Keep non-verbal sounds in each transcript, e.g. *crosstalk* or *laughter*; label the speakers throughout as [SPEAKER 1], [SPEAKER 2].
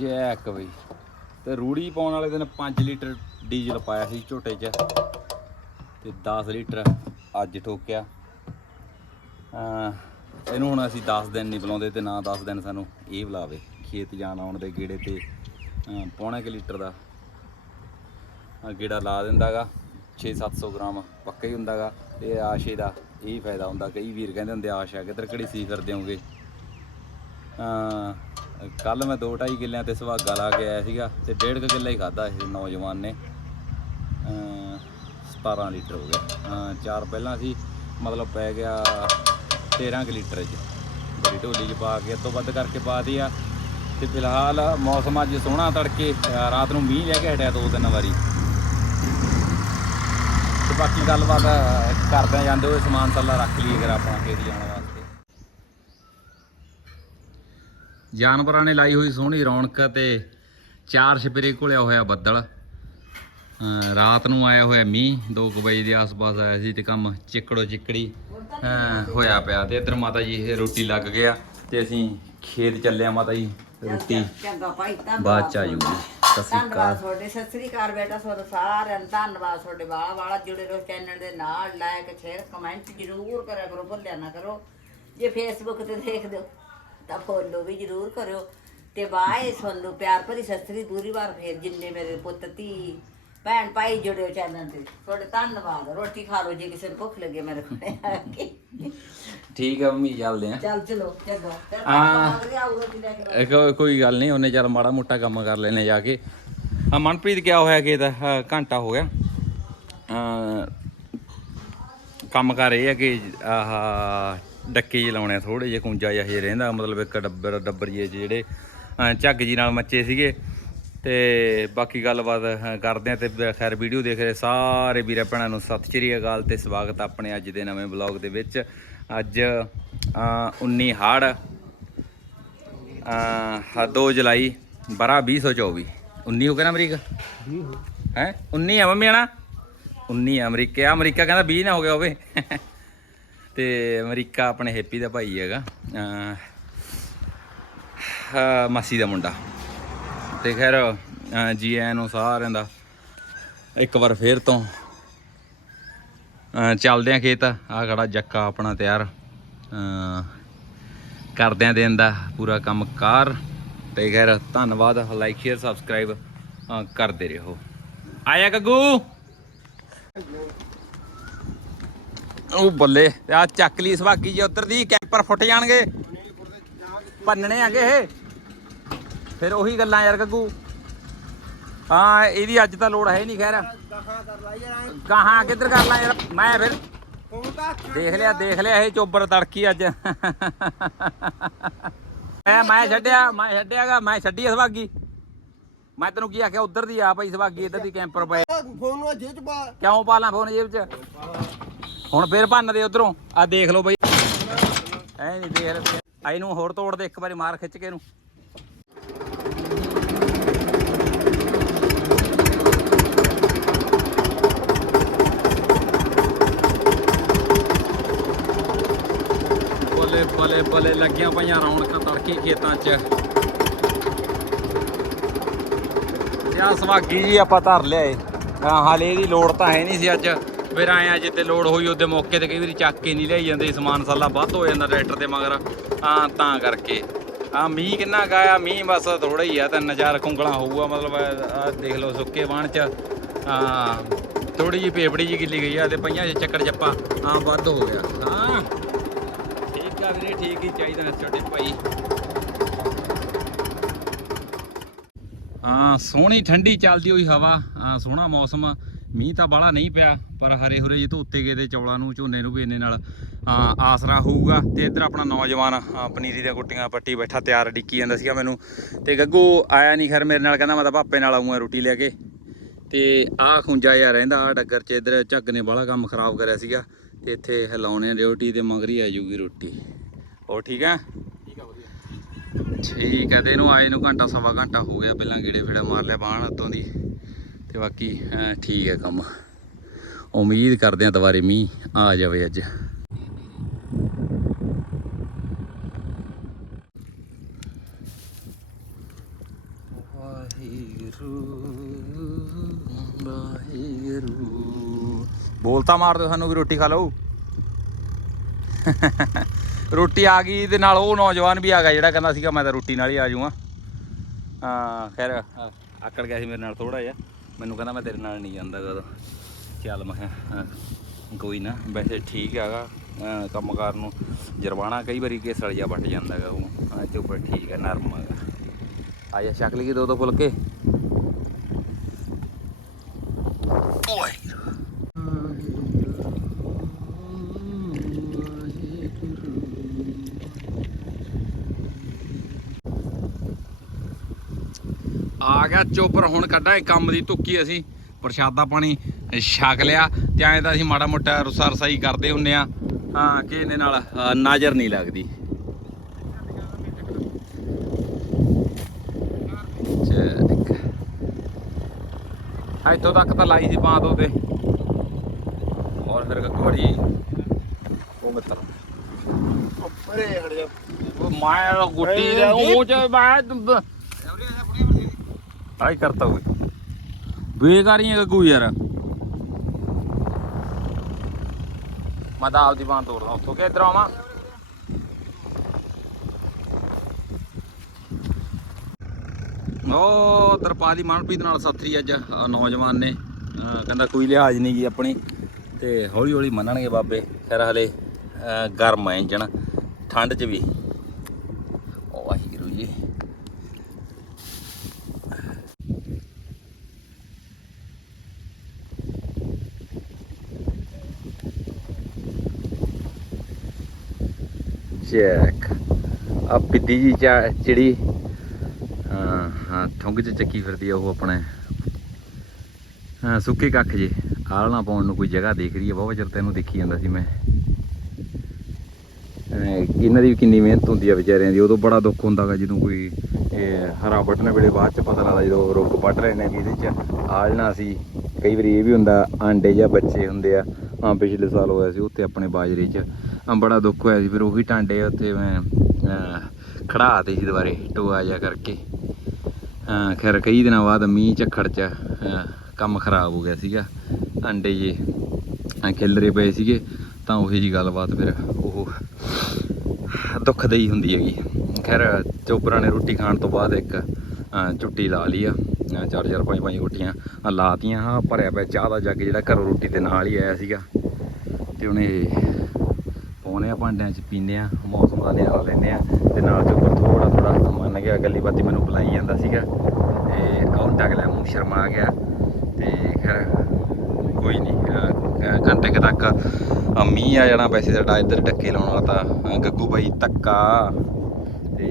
[SPEAKER 1] Check ਬਈ ਤੇ ਰੂੜੀ ਪਾਉਣ ਵਾਲੇ ਦਿਨ 5 ਲੀਟਰ ਡੀਜ਼ਲ ਪਾਇਆ ਸੀ ਝੋਟੇ 'ਚ। ਤੇ 10 ਲੀਟਰ ਅੱਜ ਠੋਕਿਆ। ਇਹਨੂੰ ਹੁਣ ਅਸੀਂ 10 ਦਿਨ ਨਹੀਂ ਬੁਲਾਉਂਦੇ ਤੇ ਨਾ 10 ਦਿਨ ਸਾਨੂੰ ਇਹ ਬੁਲਾਵੇ, ਖੇਤ ਜਾਣ ਆਉਣ ਦੇ ਗੇੜੇ ਤੇ ਪੌਣੇ ਪੌਣਾ ਕੁ ਲੀਟਰ ਦਾ। ਗੇੜਾ ਲਾ ਦਿੰਦਾਗਾ 6-700 ਗ੍ਰਾਮ ਪੱਕਾ ਹੀ ਹੁੰਦਾਗਾ। ਤੇ ਆਸ਼ੇ ਦਾ ਇਹ ਫਾਇਦਾ ਹੁੰਦਾ, ਕਈ ਵੀਰ ਕਹਿੰਦੇ ਹੁੰਦੇ, ਆਸ਼ਾ ਕਿੱਧਰ ਕਿਹੜੀ ਸੀ ਫਿਰਦੇ ਹੋਗੇ ਕੱਲ ਮੈਂ 2.5 ਕਿੱਲਿਆਂ ਤੇ ਸੁਹਾਗਾ ਲਾ ਕੇ ਆਇਆ ਸੀਗਾ ਤੇ 1.5 ਕਿੱਲਾ ਹੀ ਖਾਦਾ ਇਸ ਨੌਜਵਾਨ ਨੇ। ਅਹ 17 ਲੀਟਰ ਹੋ ਗਿਆ। ਚਾਰ ਪਹਿਲਾਂ ਸੀ ਮਤਲਬ ਪੈ ਗਿਆ 13 ਕੁ ਲੀਟਰ ਚ। ਬੜੀ ਢੋਲੀ ਚ ਪਾ ਕੇ ਇਹ ਤੋਂ ਵੱਧ ਕਰਕੇ ਪਾ ਦੀ ਆ। ਤੇ ਫਿਲਹਾਲ ਮੌਸਮ ਅੱਜ ਸੋਹਣਾ ਤੜਕੇ ਰਾਤ ਨੂੰ ਮੀਂਹ ਲੈ ਕੇ ਹਟਿਆ ਦੋ ਤਿੰਨ ਵਾਰੀ। ਤੇ ਬਾਕੀ ਗੱਲਬਾਤ ਅਹ, ਕਰਦੇ ਜਾਂਦੇ ਹੋਏ ਸਮਾਨ ਸੱਲਾ ਰੱਖ ਲਈਏ ਅਗਰ ਆਪਾਂ ਖੇਤ ਜਾਣ ਵਾਸਤੇ ਜਾਨਵਰਾਂ ਨੇ ਲਾਈ ਹੋਈ ਸੋਹਣੀ ਰੌਣਕ ਤੇ ਚਾਰ ਛਪੇਰੇ ਘੁਲਿਆ ਹੋਇਆ ਬੱਦਲ। ਰਾਤ ਨੂੰ ਆਇਆ ਹੋਇਆ ਮੀਂਹ 2 ਵਜੇ ਦੇ ਆਸ-ਪਾਸ ਆਇਆ ਸੀ ਤੇ ਕੰਮ ਚਿੱਕੜੋ ਚਿੱਕੜੀ ਹੋਇਆ ਪਿਆ ਤੇ ਇੱਧਰ ਮਾਤਾ ਜੀ ਇਹ ਰੋਟੀ ਲੱਗ ਗਿਆ ਤੇ ਅਸੀਂ ਖੇਤ ਚੱਲੇ ਆ ਮਾਤਾ ਜੀ ਰੋਟੀ। ਬਾਅਦ ਚ ਆ ਜੂਗੀ ਸਤਿ ਸ੍ਰੀ
[SPEAKER 2] ਧੰਨਵਾਦ ਤੁਹਾਡੇ ਸਤਿ ਸ੍ਰੀ ਅਕਾਲ ਬੇਟਾ ਤੁਹਾਡਾ ਸਾਰਿਆਂ ਨੂੰ ਧੰਨਵਾਦ ਤੁਹਾਡੇ ਵਾਲਾ ਵਾਲਾ ਜੁੜੇ ਰਹੋ ਚੈਨਲ ਦੇ ਨਾਲ ਲਾਇਕ ਸ਼ੇਅਰ ਕਮੈਂਟ ਜ਼ਰੂਰ ਕਰਿਆ ਕਰੋ ਭੁੱਲਿਆ ਨਾ ਕਰੋ। ਜੇ ਫੇਸਬੁੱਕ ਤੇ ਦੇਖਦੇ ਹੋ ਤਾਂ ਫੋਲੋ ਵੀ ਜ਼ਰੂਰ ਕਰਿਓ। ਤੇ ਬਾਏ ਤੁਹਾਨੂੰ ਪਿਆਰ ਭਰੀ ਸਤਿ ਸ੍ਰੀ ਦੂਰੀ ਵਾਰ ਫੇਰ ਜਿੰਨੇ ਮੇਰੇ ਪੁੱਤ ਧੀ ਭੈਣ ਭਾਈ ਜੁੜਿਓ ਚੈਨਲ ਤੇ ਤੁਹਾਡੇ ਧੰਨਵਾਦ। ਰੋਟੀ ਖਾ ਲਓ ਜੇ ਕਿਸੇ ਨੂੰ ਭੁੱਖ ਲੱਗੇ ਮੇਰੇ ਕੋਲ ਆ ਕੇ।
[SPEAKER 1] ਠੀਕ ਆ ਮੰਮੀ ਚੱਲਦੇ ਆ।
[SPEAKER 2] ਚੱਲ ਚਲੋ ਚੰਗਾ। ਤੇ
[SPEAKER 1] ਹਾਂ।
[SPEAKER 2] ਮਗਰ ਆਓ ਰੋਟੀ ਲੈ ਕੇ।
[SPEAKER 1] ਇਹ ਕੋ- ਕੋਈ ਗੱਲ ਨਹੀਂ ਉਹਨੇ ਚੱਲ ਮਾੜਾ ਮੋਟਾ ਕੰਮ ਕਰ ਲੈਨੇ ਜਾ ਕੇ। ਆ ਮਨਪ੍ਰੀਤ ਕਿਆ ਹੋਇਆ ਕਿ ਆਹ ਘੰਟਾ ਹੋ ਗਿਆ। ਅਹ ਕੰਮ ਕਰ ਇਹ ਆ ਕਿ ਆਹ ਡੱਕੇ ਜਿਹੇ ਲਾਉਣੇ ਥੋੜੇ ਜਿਹੇ ਕੁੰਜਾ ਜਿਹਾ ਜੇ ਰਹਿੰਦਾ ਮਤਲਬ ਇੱਕ ਡੱਬਰ ਡੱਬਰ ਜਿਹੇ 'ਚ ਜਿਹੜੇ ਝੱਗ ਜੀ ਨਾਲ ਮੱਚੇ ਸੀਗੇ। ਤੇ ਬਾਕੀ ਗੱਲਬਾਤ ਕਰਦੇ ਆ ਤੇ ਖੈਰ ਵੀਡੀਓ ਦੇਖ ਰਹੇ ਸਾਰੇ ਵੀਰਾਂ ਭੈਣਾਂ ਨੂੰ ਸਤਿ ਸ਼੍ਰੀ ਅਕਾਲ ਤੇ ਸਵਾਗਤ ਆ ਆਪਣੇ ਅੱਜ ਦੇ ਨਵੇਂ ਬਲੌਗ ਦੇ ਵਿੱਚ। ਅੱਜ ਅਹ 19 ਹਾੜ ਅਹ 2 ਜੁਲਾਈ 12 2024 19 ਹੋ ਗਿਆ ਨਾ ਅਮਰੀਕਾ? ਹੈ 19 ਆ ਮੰਮੀ ਆਣਾ 19 ਆ ਅਮਰੀਕਾ ਅਮਰੀਕਾ ਕਹਿੰਦਾ 20 ਨਾ ਹੋ ਗਿਆ ਹੋਵੇ। ਤੇ ਅਮਰੀਕਾ ਆਪਣੇ ਹੈਪੀ ਦਾ ਭਾਈ ਹੈਗਾ, ਅਹ ਮਾਸੀ ਦਾ ਮੁੰਡਾ। ਤੇ ਖੈਰ ਜੀ ਐਨ ਨੂੰ ਸਾਰਿਆਂ ਦਾ ਇੱਕ ਵਾਰ ਫੇਰ ਤੋਂ, ਅਹ, ਚੱਲਦੇ ਆ ਖੇਤ। ਆ ਖੜਾ ਜੱਕਾ ਆਪਣਾ ਤਿਆਰ, ਅਹ, ਕਰਦੇ ਆ ਦਿਨ ਦਾ ਪੂਰਾ ਕੰਮ ਕਾਰ ਤੇ ਖੈਰ, ਧੰਨਵਾਦ ਲਾਈਕ ਸ਼ੇਅਰ ਸਬਸਕ੍ਰਾਈਬ ਕਰਦੇ ਰਹੋ। ਆਇਆ ਗੱਗੂ! ਉਹ ਬੱਲੇ ਤੇ ਆ ਚੱਕ ਲਈ ਸਵਾਕੀ ਜੇ ਉਧਰ ਦੀ ਕੈਂਪਰ ਫੁੱਟ ਜਾਣਗੇ। ਭੰਨਣੇ ਆਗੇ ਇਹ। ਫਿਰ ਉਹੀ ਗੱਲਾਂ ਯਾਰ ਗੱਗੂ। ਹਾਂ ਇਹਦੀ ਅੱਜ ਤਾਂ ਲੋੜ ਹੈ ਨਹੀਂ ਖੈਰ। ਕਹਾਂ ਕਿੱਧਰ ਕਰ ਲਾਂ ਯਾਰ? ਮੈਂ ਫਿਰ ਦੇਖ ਲਿਆ ਦੇਖ ਲਿਆ ਇਹ ਚੋਬਰ ਤੜਕੀ ਅੱਜ। ਮੈਂ ਮੈਂ ਛੱਡਿਆ ਮੈਂ ਛੱਡਿਆਗਾ ਮੈਂ ਛੱਡੀ ਸਵਾਗੀ। ਮੈਂ ਤੈਨੂੰ ਕੀ ਆਖਿਆ ਉਧਰ ਦੀ ਆ ਭਾਈ ਸਵਾਗੀ ਇੱਧਰ ਦੀ ਕੈਂਪਰ ਪਏ।
[SPEAKER 3] ਫੋਨ ਨੂੰ ਜੇਬ ਚ ਪਾ।
[SPEAKER 1] ਕਿਉਂ ਪਾ ਲਾਂ ਫੋਨ ਜੇਬ 'ਚ? ਹੁਣ ਫੇਰ ਭੰਨ ਦੇ ਉਧਰੋਂ। ਆ ਦੇਖ ਲਓ ਬਈ। ਐ ਨਹੀਂ ਦੇਖ ਆ ਇਹਨੂੰ ਹੋਰ ਤੋੜ ਦੇ, ਇੱਕ ਵਾਰੀ ਮਾਰ ਖਿੱਚ ਕੇ ਇਹਨੂੰ। ਬੱਲੇ ਬੱਲੇ ਬੱਲੇ ਲੱਗੀਆਂ ਪਈਆਂ ਰੌਣਕਾਂ ਤੜਕੇ ਖੇਤਾਂ 'ਚ। ਯਾ ਸਵਾਗੀ ਜੀ ਆਪਾਂ ਧਰ ਲਿਆਏ ਹਾਂ, ਹਾਲੇ ਇਹਦੀ ਲੋੜ ਤਾਂ ਹੈ ਨਹੀਂ ਸੀ ਅੱਜ। ਫਿਰ ਆਏ ਆ ਜਿੱਤੇ ਲੋੜ ਹੋਈ ਉਹਦੇ ਮੌਕੇ ਤੇ ਕਈ ਵਾਰੀ ਚੱਕ ਕੇ ਨਹੀਂ ਲਿਆਈ ਜਾਂਦੇ, ਸਮਾਨ ਸਾਲਾ ਵੱਧ ਹੋ ਜਾਂਦਾ ਟਰੈਕਟਰ ਦੇ ਮਗਰ। ਹਾਂ, ਤਾਂ ਕਰਕੇ। ਆ ਮੀਂਹ ਕਿੰਨਾ ਗਾਇਆ ਮੀਂਹ ਬਸ ਥੋੜਾ ਹੀ ਆ, ਤਿੰਨ ਚਾਰ ਕੁੰਗਲਾਂ ਹੋਊਗਾ, ਮਤਲਬ ਆ ਦੇਖ ਲਓ ਸੁੱਕੇ ਬਾਣ ਚ। ਹਾਂ ਥੋੜੀ ਜਿਹੀ ਪੇਪੜੀ ਜੀ ਗਿੱਲੀ ਗਈ ਆ ਤੇ ਪਈਆਂ ਚ ਚੱਕਰ ਚੱਪਾ ਹਾਂ, ਵੱਧ ਹੋ ਗਿਆ। ਹਾਂ। ਠੀਕ ਆ ਵੀਰੇ, ਠੀਕ ਹੀ ਚਾਹੀਦਾ ਛੋਟੇ ਭਾਈ। ਹਾਂ, ਸੋਹਣੀ ਠੰਡੀ ਚੱਲਦੀ ਹੋਈ ਹਵਾ, ਹਾਂ, ਸੋਹਣਾ ਮੌਸਮ ਮੀਂਹ ਤਾਂ ਬਾਹਲਾ ਨਹੀਂ ਪਿਆ ਪਰ ਹਰੇ ਹਰੇ ਜੇ ਧੋਤੇ ਗਏ ਤੇ ਚੌਲਾਂ ਨੂੰ ਝੋਨੇ ਨੂੰ ਵੀ ਇੰਨੇ ਨਾਲ ਹਾਂ, ਆਸਰਾ ਹੋਊਗਾ। ਤੇ ਇੱਧਰ ਆਪਣਾ ਨੌਜਵਾਨ ਹਾਂ, ਪਨੀਰੀ ਦੀਆਂ ਗੁੱਟੀਆਂ ਪੱਟੀ ਬੈਠਾ ਤਿਆਰ ਡਿੱਕੀ ਜਾਂਦਾ ਸੀਗਾ ਮੈਨੂੰ। ਤੇ ਗੱਗੂ ਆਇਆ ਨਹੀਂ ਖੈਰ ਮੇਰੇ ਨਾਲ ਕਹਿੰਦਾ ਮੈਂ ਤਾਂ ਪਾਪੇ ਨਾਲ ਆਉਂਗਾ ਰੋਟੀ ਲੈ ਕੇ। ਤੇ ਆਹ ਖੁੰਜਾ ਜਿਹਾ ਰਹਿੰਦਾ ਆ ਡੱਗਰ ਚ ਇੱਧਰ ਝੱਗ ਨੇ ਬਾਹਲਾ ਕੰਮ ਖਰਾਬ ਕਰਿਆ ਸੀਗਾ। ਤੇ ਇੱਥੇ ਹਿਲਾਉਣੇ ਡਿਊਟੀ ਤੇ ਮਗਰੀ ਆ ਜੂਗੀ ਰੋਟੀ। ਹੋਰ ਠੀਕ ਹੈ ਠੀਕ ਹੈ ਤੇ ਇਹਨੂੰ ਆਏ ਨੂੰ ਘੰਟਾ ਸਵਾ ਘੰਟਾ ਹੋ ਗਿਆ ਪਹਿਲਾਂ ਗੇੜੇ ਫੇੜੇ ਮਾਰ ਲਿਆ ਬਾਣ ਉੱਤੋਂ ਦੀ। ਤੇ ਬਾਕੀ ਠੀਕ ਹੈ ਕੰਮ। ਉਮੀਦ ਕਰਦੇ ਆ ਦੁਬਾਰੇ ਮੀਂਹ ਆ ਜਾਵੇ ਅੱਜ। ਬੋਲਤਾ ਮਾਰ ਦਿਓ ਸਾਨੂੰ ਵੀ ਰੋਟੀ ਖਾ ਲਓ ਰੋਟੀ ਆ ਗਈ ਤੇ ਨਾਲ ਉਹ ਨੌਜਵਾਨ ਵੀ ਆ ਗਿਆ ਜਿਹੜਾ ਕਹਿੰਦਾ ਸੀਗਾ ਮੈਂ ਤਾਂ ਰੋਟੀ ਨਾਲ ਹੀ ਆ ਜਾਊਂਗਾ। ਹਾਂ ਖੈਰ ਆਕੜ ਗਿਆ ਸੀ ਮੇਰੇ ਨਾਲ ਥੋੜਾ ਜਿਹਾ। ਮੈਨੂੰ ਕਹਿੰਦਾ ਮੈਂ ਤੇਰੇ ਨਾਲ ਨਹੀਂ ਜਾਂਦਾ ਕਦੋਂ ਚੱਲ ਮੈਂ ਕਿਹਾ ਕੋਈ ਨਾ। ਵੈਸੇ ਠੀਕ ਹੈਗਾ ਅ, ਕੰਮਕਾਰ ਨੂੰ। ਜਰਵਾਣਾ ਕਈ ਵਾਰੀ ਘੇਸਲ ਜਿਹਾ ਵੱਟ ਜਾਂਦਾ ਹੈਗਾ ਉਹ। ਹਾਂ ਠੀਕ ਹੈ ਨਰਮ ਹੈਗਾ ਆਇਆ ਛਕ ਲਈ ਦੋ ਦੋ ਫੁਲਕੇ। ਓਏ। ਆ ਗਿਆ ਚੋਪਰ ਹੁਣ ਕੱਢਾਂ ਕੰਮ ਦੀ ਤੁੱਕੀ ਅਸੀਂ। ਪ੍ਰਸ਼ਾਦਾ ਪਾਣੀ ਛਕ ਲਿਆ ਤੇ ਐਂ ਤਾਂ ਅਸੀਂ ਮਾੜਾ ਮੋਟਾ ਰੁਸਾ ਰਸਾਈ ਕਰਦੇ ਹੁੰਨੇ ਆ। ਹਾਂ ਕਿ ਇਹਨੇ ਨਾਲ ਨਜ਼ਰ ਨਹੀਂ ਲੱਗਦੀ। ਇੱਥੋਂ ਤੱਕ ਤਾਂ ਲਾਈ ਸੀ ਬਾਂਹ ਤੋਂ ਤੇ। ਔਰ ਫਿਰ ਗੱਗੋੜੀ ਉਹ ਮਿੱਤਰ।
[SPEAKER 3] ਪਰੇ ਹਟ ਜਾ।
[SPEAKER 1] ਉਹ ਮਾਇਆ ਗੁੱਟੀ ਦੇ ਉਹ ਚ ਮੈਂ ਆਈ ਕਰਤਾ ਹੋਏ ਬੇਕਾਰੀਆਂ ਗੱਗੂ ਯਾਰ। ਮੈਂ ਤਾਂ ਆਪਦੀ ਬਾਂਹ ਤੋੜਦਾ, ਉੱਥੋਂ ਕਿ ਇੱਧਰ ਆਵਾਂ? ਉਹ ਤਰਪਾਲੀ ਮਨਪ੍ਰੀਤ ਨਾਲ ਸਾਥੀ ਅੱਜ ਨੌਜਵਾਨ ਨੇ। ਕਹਿੰਦਾ ਕੋਈ ਲਿਹਾਜ਼ ਨਹੀਂ ਗੀ ਆਪਣੀ, ਤੇ ਹੌਲੀ ਹੌਲੀ ਮੰਨਣਗੇ ਬਾਬੇ, ਖੈਰ ਹਲੇ ਗਰਮ ਹੈ ਇੰਜਣ, ਠੰਡ 'ਚ ਵੀ ਉਹ ਵਾਹਿਗੁਰੂ ਜੀ ਚੈੱਕ। ਆ ਪਿੱਦੀ ਜੀ ਚਾ- ਚਿੜੀ। ਹਾਂ ਹਾਂ, ਠੁੰਗ ਚ ਚੱਕੀ ਫਿਰਦੀ ਆ ਉਹ ਆਪਣੇ। ਹਾਂ, ਸੁੱਕੇ ਕੱਖ ਜੇ। ਆਲਣਾ ਪਾਉਣ ਨੂੰ ਕੋਈ ਜਗ੍ਹਾ ਦੇਖ ਰਹੀ ਹੈ ਬਹੁਤ ਚਿਰ ਤੈਨੂੰ ਦੇਖੀ ਜਾਂਦਾ ਸੀ ਮੈਂ। ਇਹਨਾਂ ਦੀ ਵੀ ਕਿੰਨੀ ਮਿਹਨਤ ਹੁੰਦੀ ਆ ਵਿਚਾਰਿਆਂ ਦੀ। ਉਦੋਂ ਬੜਾ ਦੁੱਖ ਹੁੰਦਾ ਗਾ ਜਦੋਂ ਕੋਈ ਇਹ ਹਰਾ ਵੱਢਣ ਵੇਲੇ ਬਾਅਦ ਚ ਪਤਾ ਲੱਗਦਾ ਜਦੋਂ ਰੁੱਖ ਵੱਢ ਰਹੇ ਨੇ ਵੀ ਇਹਦੇ ਚ ਆਲਣਾ ਸੀ। ਕਈ ਵਾਰੀ ਇਹ ਵੀ ਹੁੰਦਾ, ਆਂਡੇ ਜਾਂ ਬੱਚੇ ਹੁੰਦੇ ਆ। ਹਾਂ, ਪਿਛਲੇ ਸਾਲ ਹੋਇਆ ਸੀ, ਉੱਥੇ ਆਪਣੇ ਬਾਜਰੇ ਚ ਬੜਾ ਦੁੱਖ ਹੋਇਆ ਸੀ ਫਿਰ ਉਹੀ ਟਾਂਡੇ ਉੱਥੇ ਮੈਂ ਖੜਾ ਤੇ ਸੀ ਦੁਬਾਰੇ ਟੋਆ ਜਾ ਕਰਕੇ। ਖੈਰ, ਕਈ ਦਿਨਾਂ ਬਾਅਦ ਮੀਂਹ ਝੱਖੜ ਚ ਕੰਮ ਖਰਾਬ ਹੋ ਗਿਆ ਸੀਗਾ। ਅੰਡੇ ਜੇ ਖਿਲਰੇ ਪਏ ਸੀਗੇ, ਤਾਂ ਉਹੀ ਜੀ ਗੱਲਬਾਤ ਫਿਰ ਉਹ ਦੁੱਖਦਈ ਹੁੰਦੀ ਹੈਗੀ। ਖੈਰ, ਚੋਪਰਾਂ ਨੇ ਰੋਟੀ ਖਾਣ ਤੋਂ ਬਾਅਦ ਇੱਕ ਚੁੱਟੀ ਲਾ ਲਈ ਆ। ਚਾਰ ਚਾਰ, ਪੰਜ ਪੰਜ ਰੋਟੀਆਂ ਲਾਤੀਆਂ, ਹਾਂ, ਭਰਿਆ ਪਿਆ ਚਾਹ ਦਾ ਜੱਗ ਜਿਹੜਾ ਘਰੋਂ ਰੋਟੀ ਦੇ ਨਾਲ ਹੀ ਆਇਆ ਸੀਗਾ। ਤੇ ਉਹਨੇ ਭਾਂਡਿਆਂ 'ਚ ਪੀਂਦੇ ਆ, ਮੌਸਮ ਦਾ ਨਿਆਰਾ ਲੈਂਦੇ ਆ ਤੇ ਨਾਲ ਚੋਪਰ ਥੋੜਾ ਥੋੜਾ ਮੰਨ ਗਿਆ ਗੱਲੀ ਬਾਤੀ ਮੈਨੂੰ ਬੁਲਾਈ ਜਾਂਦਾ ਸੀਗਾ ਤੇ ਔਰ ਤੱਕ ਲੈ ਮੂੰਹ ਸ਼ਰਮਾ ਗਿਆ ਤੇ ਖੈਰ ਕੋਈ ਨਹੀਂ ਘੰਟੇ ਕੁ ਤੱਕ ਮੀਂਹ ਆ ਜਾਣਾ ਵੈਸੇ ਸਾਡਾ ਇੱਧਰ ਡੱਕੇ ਲਾਉਣ ਵਾਲਾ ਤਾਂ ਗੱਗੂ ਬਾਈ ਤੱਕਾ ਤੇ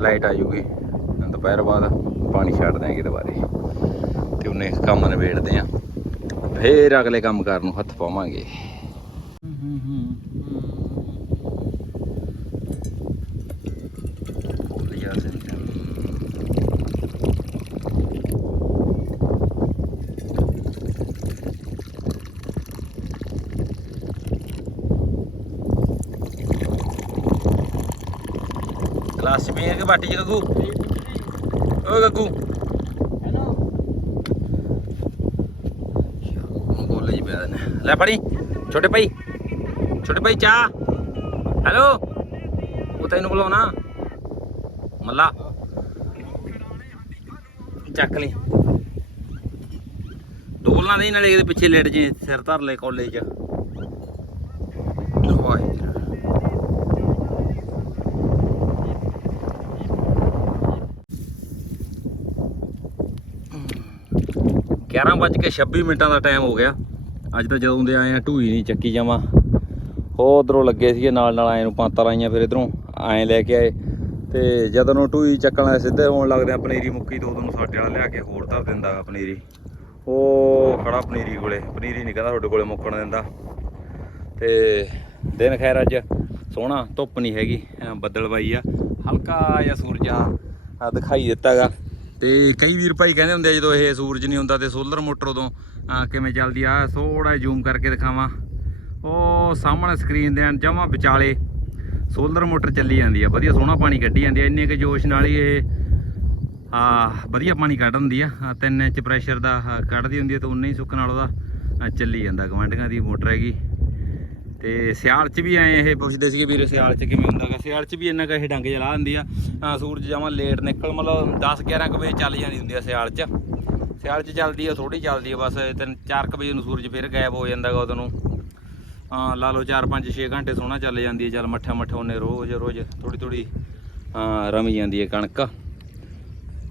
[SPEAKER 1] ਲਾਈਟ ਆ ਜੂਗੀ, ਦੁਪਹਿਰ ਬਾਅਦ ਪਾਣੀ ਛੱਡ ਦਿਆਂਗੇ ਦੁਬਾਰੇ ਤੇ ਉਹਨੇ ਕੰਮ ਨਿਬੇੜਦੇ ਆ, ਫੇਰ ਅਗਲੇ ਕੰਮ ਕਰਨ ਨੂੰ ਹੱਥ ਪਾਵਾਂਗੇ ਭੋਲਿਆ ਸਿੰਘ ਗਲਾਸ ਪੀਣ ਕੇ ਬਾਟੀ ਚ ਗੱਗੂ। ਓ ਗੱਗੂ। ਗੋਲੇ ਜੀ ਪਿਆ ਨੇ। ਲੈ ਪੜੀ ਛੋਟੇ ਭਾਈ। ਛੋਟੇ ਭਾਈ ਚਾਹ। ਹੈਲੋ। ਉਹ ਤੈਨੂੰ ਬੁਲਾਉਣਾ। ਮੱਲਾ। ਚੱਕ ਲਈ। ਡੋਲਣਾ ਨਹੀਂ ਨਾਲੇ ਇਹਦੇ ਪਿੱਛੇ ਲੇਟ ਜੇ ਸਿਰ ਧਰ ਲੈ ਕੋਲੇ ਚ ਵਾਹਿਗੁਰੂ 11 ਵੱਜ ਕੇ 26 ਮਿੰਟਾਂ ਦਾ ਟਾਈਮ ਹੋ ਗਿਆ। ਅੱਜ ਤਾਂ ਜਦੋਂ ਦੇ ਆਏ ਆ ਢੂਈ ਨਹੀਂ ਚੱਕੀ ਜਾਵਾਂ। ਉਹ ਉਧਰੋਂ ਲੱਗੇ ਸੀਗੇ, ਨਾਲ ਨਾਲ ਆਏ ਨੂੰ ਪਾਂਤਾਂ ਲਾਈਆਂ ਫਿਰ ਇਧਰੋਂ ਆਏ ਲੈ ਕੇ ਆਏ। ਤੇ ਜਦੋਂ ਨੂੰ ਢੂਈ ਚੱਕਣ ਵਾਲੇ ਸਿੱਧੇ ਹੋਣ ਲੱਗਦੇ ਆ, ਪਨੀਰੀ ਮੁੱਕੀ ਤੋਂ ਉਦੋਂ ਸਾਡੇ ਵਾਲਾ ਲਿਆ ਕੇ ਹੋਰ ਧਰ ਦਿੰਦਾ ਗਾ ਪਨੀਰੀ। ਉਹ ਖੜਾ ਪਨੀਰੀ ਕੋਲੇ, ਪਨੀਰੀ ਨਹੀਂ ਕਹਿੰਦਾ ਤੁਹਾਡੇ ਕੋਲੇ ਮੁੱਕਣ ਦਿੰਦਾ। ਤੇ ਦਿਨ ਖੈਰ ਅੱਜ ਸੋਹਣਾ, ਧੁੱਪ ਨਹੀਂ ਹੈਗੀ ਬੱਦਲ ਬੱਦਲਬਾਈ ਆ। ਹਲਕਾ ਜਿਹਾ ਸੂਰਜ ਆ ਆ ਦਿਖਾਈ ਦਿੱਤਾਗਾ ਤੇ ਕਈ ਵੀਰ ਭਾਈ ਕਹਿੰਦੇ ਹੁੰਦੇ ਆ ਜਦੋਂ ਇਹ ਸੂਰਜ ਨਹੀਂ ਹੁੰਦਾ ਤੇ ਸੋਲਰ ਮੋਟਰ ਉਦੋਂ ਕਿਵੇਂ ਚੱਲਦੀ ਆ? ਥੋੜਾ ਜ਼ੂਮ ਕਰਕੇ ਦਿਖਾਵਾਂ। ਉਹ ਸਾਹਮਣੇ ਸਕਰੀਨ ਦੇ ਜਮਾ ਵਿਚਾਲੇ ਸੋਲਰ ਮੋਟਰ ਚੱਲੀ ਜਾਂਦੀ ਆ। ਵਧੀਆ ਸੋਹਣਾ ਪਾਣੀ ਕੱਢੀ ਜਾਂਦੀ ਆ। ਇੰਨੇ ਕੁ ਜੋਸ਼ ਨਾਲ ਹੀ ਇਹ ਆ ਵਧੀਆ ਪਾਣੀ ਕੱਢ ਦਿੰਦੀ ਆ। ਆਹ ਤਿੰਨ ਇੰਚ ਪ੍ਰੈਸ਼ਰ ਦਾ ਕੱਢਦੀ ਹੁੰਦੀ ਆ ਤੇ ਉਨਾ ਹੀ ਸੁੱਕ ਨਾਲ ਉਹਦਾ ਚੱਲੀ ਜਾਂਦਾ। ਗਵਾਂਢੀਆਂ ਦੀ ਮੋਟਰ ਹੈਗੀ। ਤੇ ਸਿਆਲ ਚ ਵੀ ਆਏ ਇਹ ਪੁੱਛਦੇ ਸੀਗੇ ਵੀਰੇ ਸਿਆਲ ਚ ਕਿਵੇਂ ਹੁੰਦਾ ਗਾ। ਸਿਆਲ ਚ ਵੀ ਇੰਨਾ ਕੁ ਇਹ ਡੰਗ ਜਲਾ ਦਿੰਦੀ ਆ। ਸੂਰਜ ਜਾਵਾਂ ਲੇਟ ਨਿਕਲ ਮਤਲਬ 10 11 ਕੁ ਵਜੇ ਚੱਲ ਜਾਂਦੀ ਹੁੰਦੀ ਆ ਸਿਆਲ ਚ। ਸਿਆਲ ਚ ਚੱਲਦੀ ਆ ਥੋੜੀ ਚੱਲਦੀ ਆ ਬਸ 3 4 ਕੁ ਵਜੇ ਨੂੰ ਸੂਰਜ ਫਿਰ ਗਾਇਬ ਹੋ ਜਾਂਦਾਗਾ ਉਦੋਂ ਨੂੰ। ਹਾਂ ਲਾ ਲਓ 4 5 6 ਘੰਟੇ ਸੋਹਣਾ ਚੱਲ ਜਾਂਦੀ ਹੈ ਚੱਲ ਮੱਠਾ ਮੱਠਾ ਉਹਨੇ ਰੋਜ਼ ਰੋਜ਼ ਥੋੜੀ ਥੋੜੀ ਰਮੀ ਜਾਂਦੀ ਹੈ ਕਣਕ।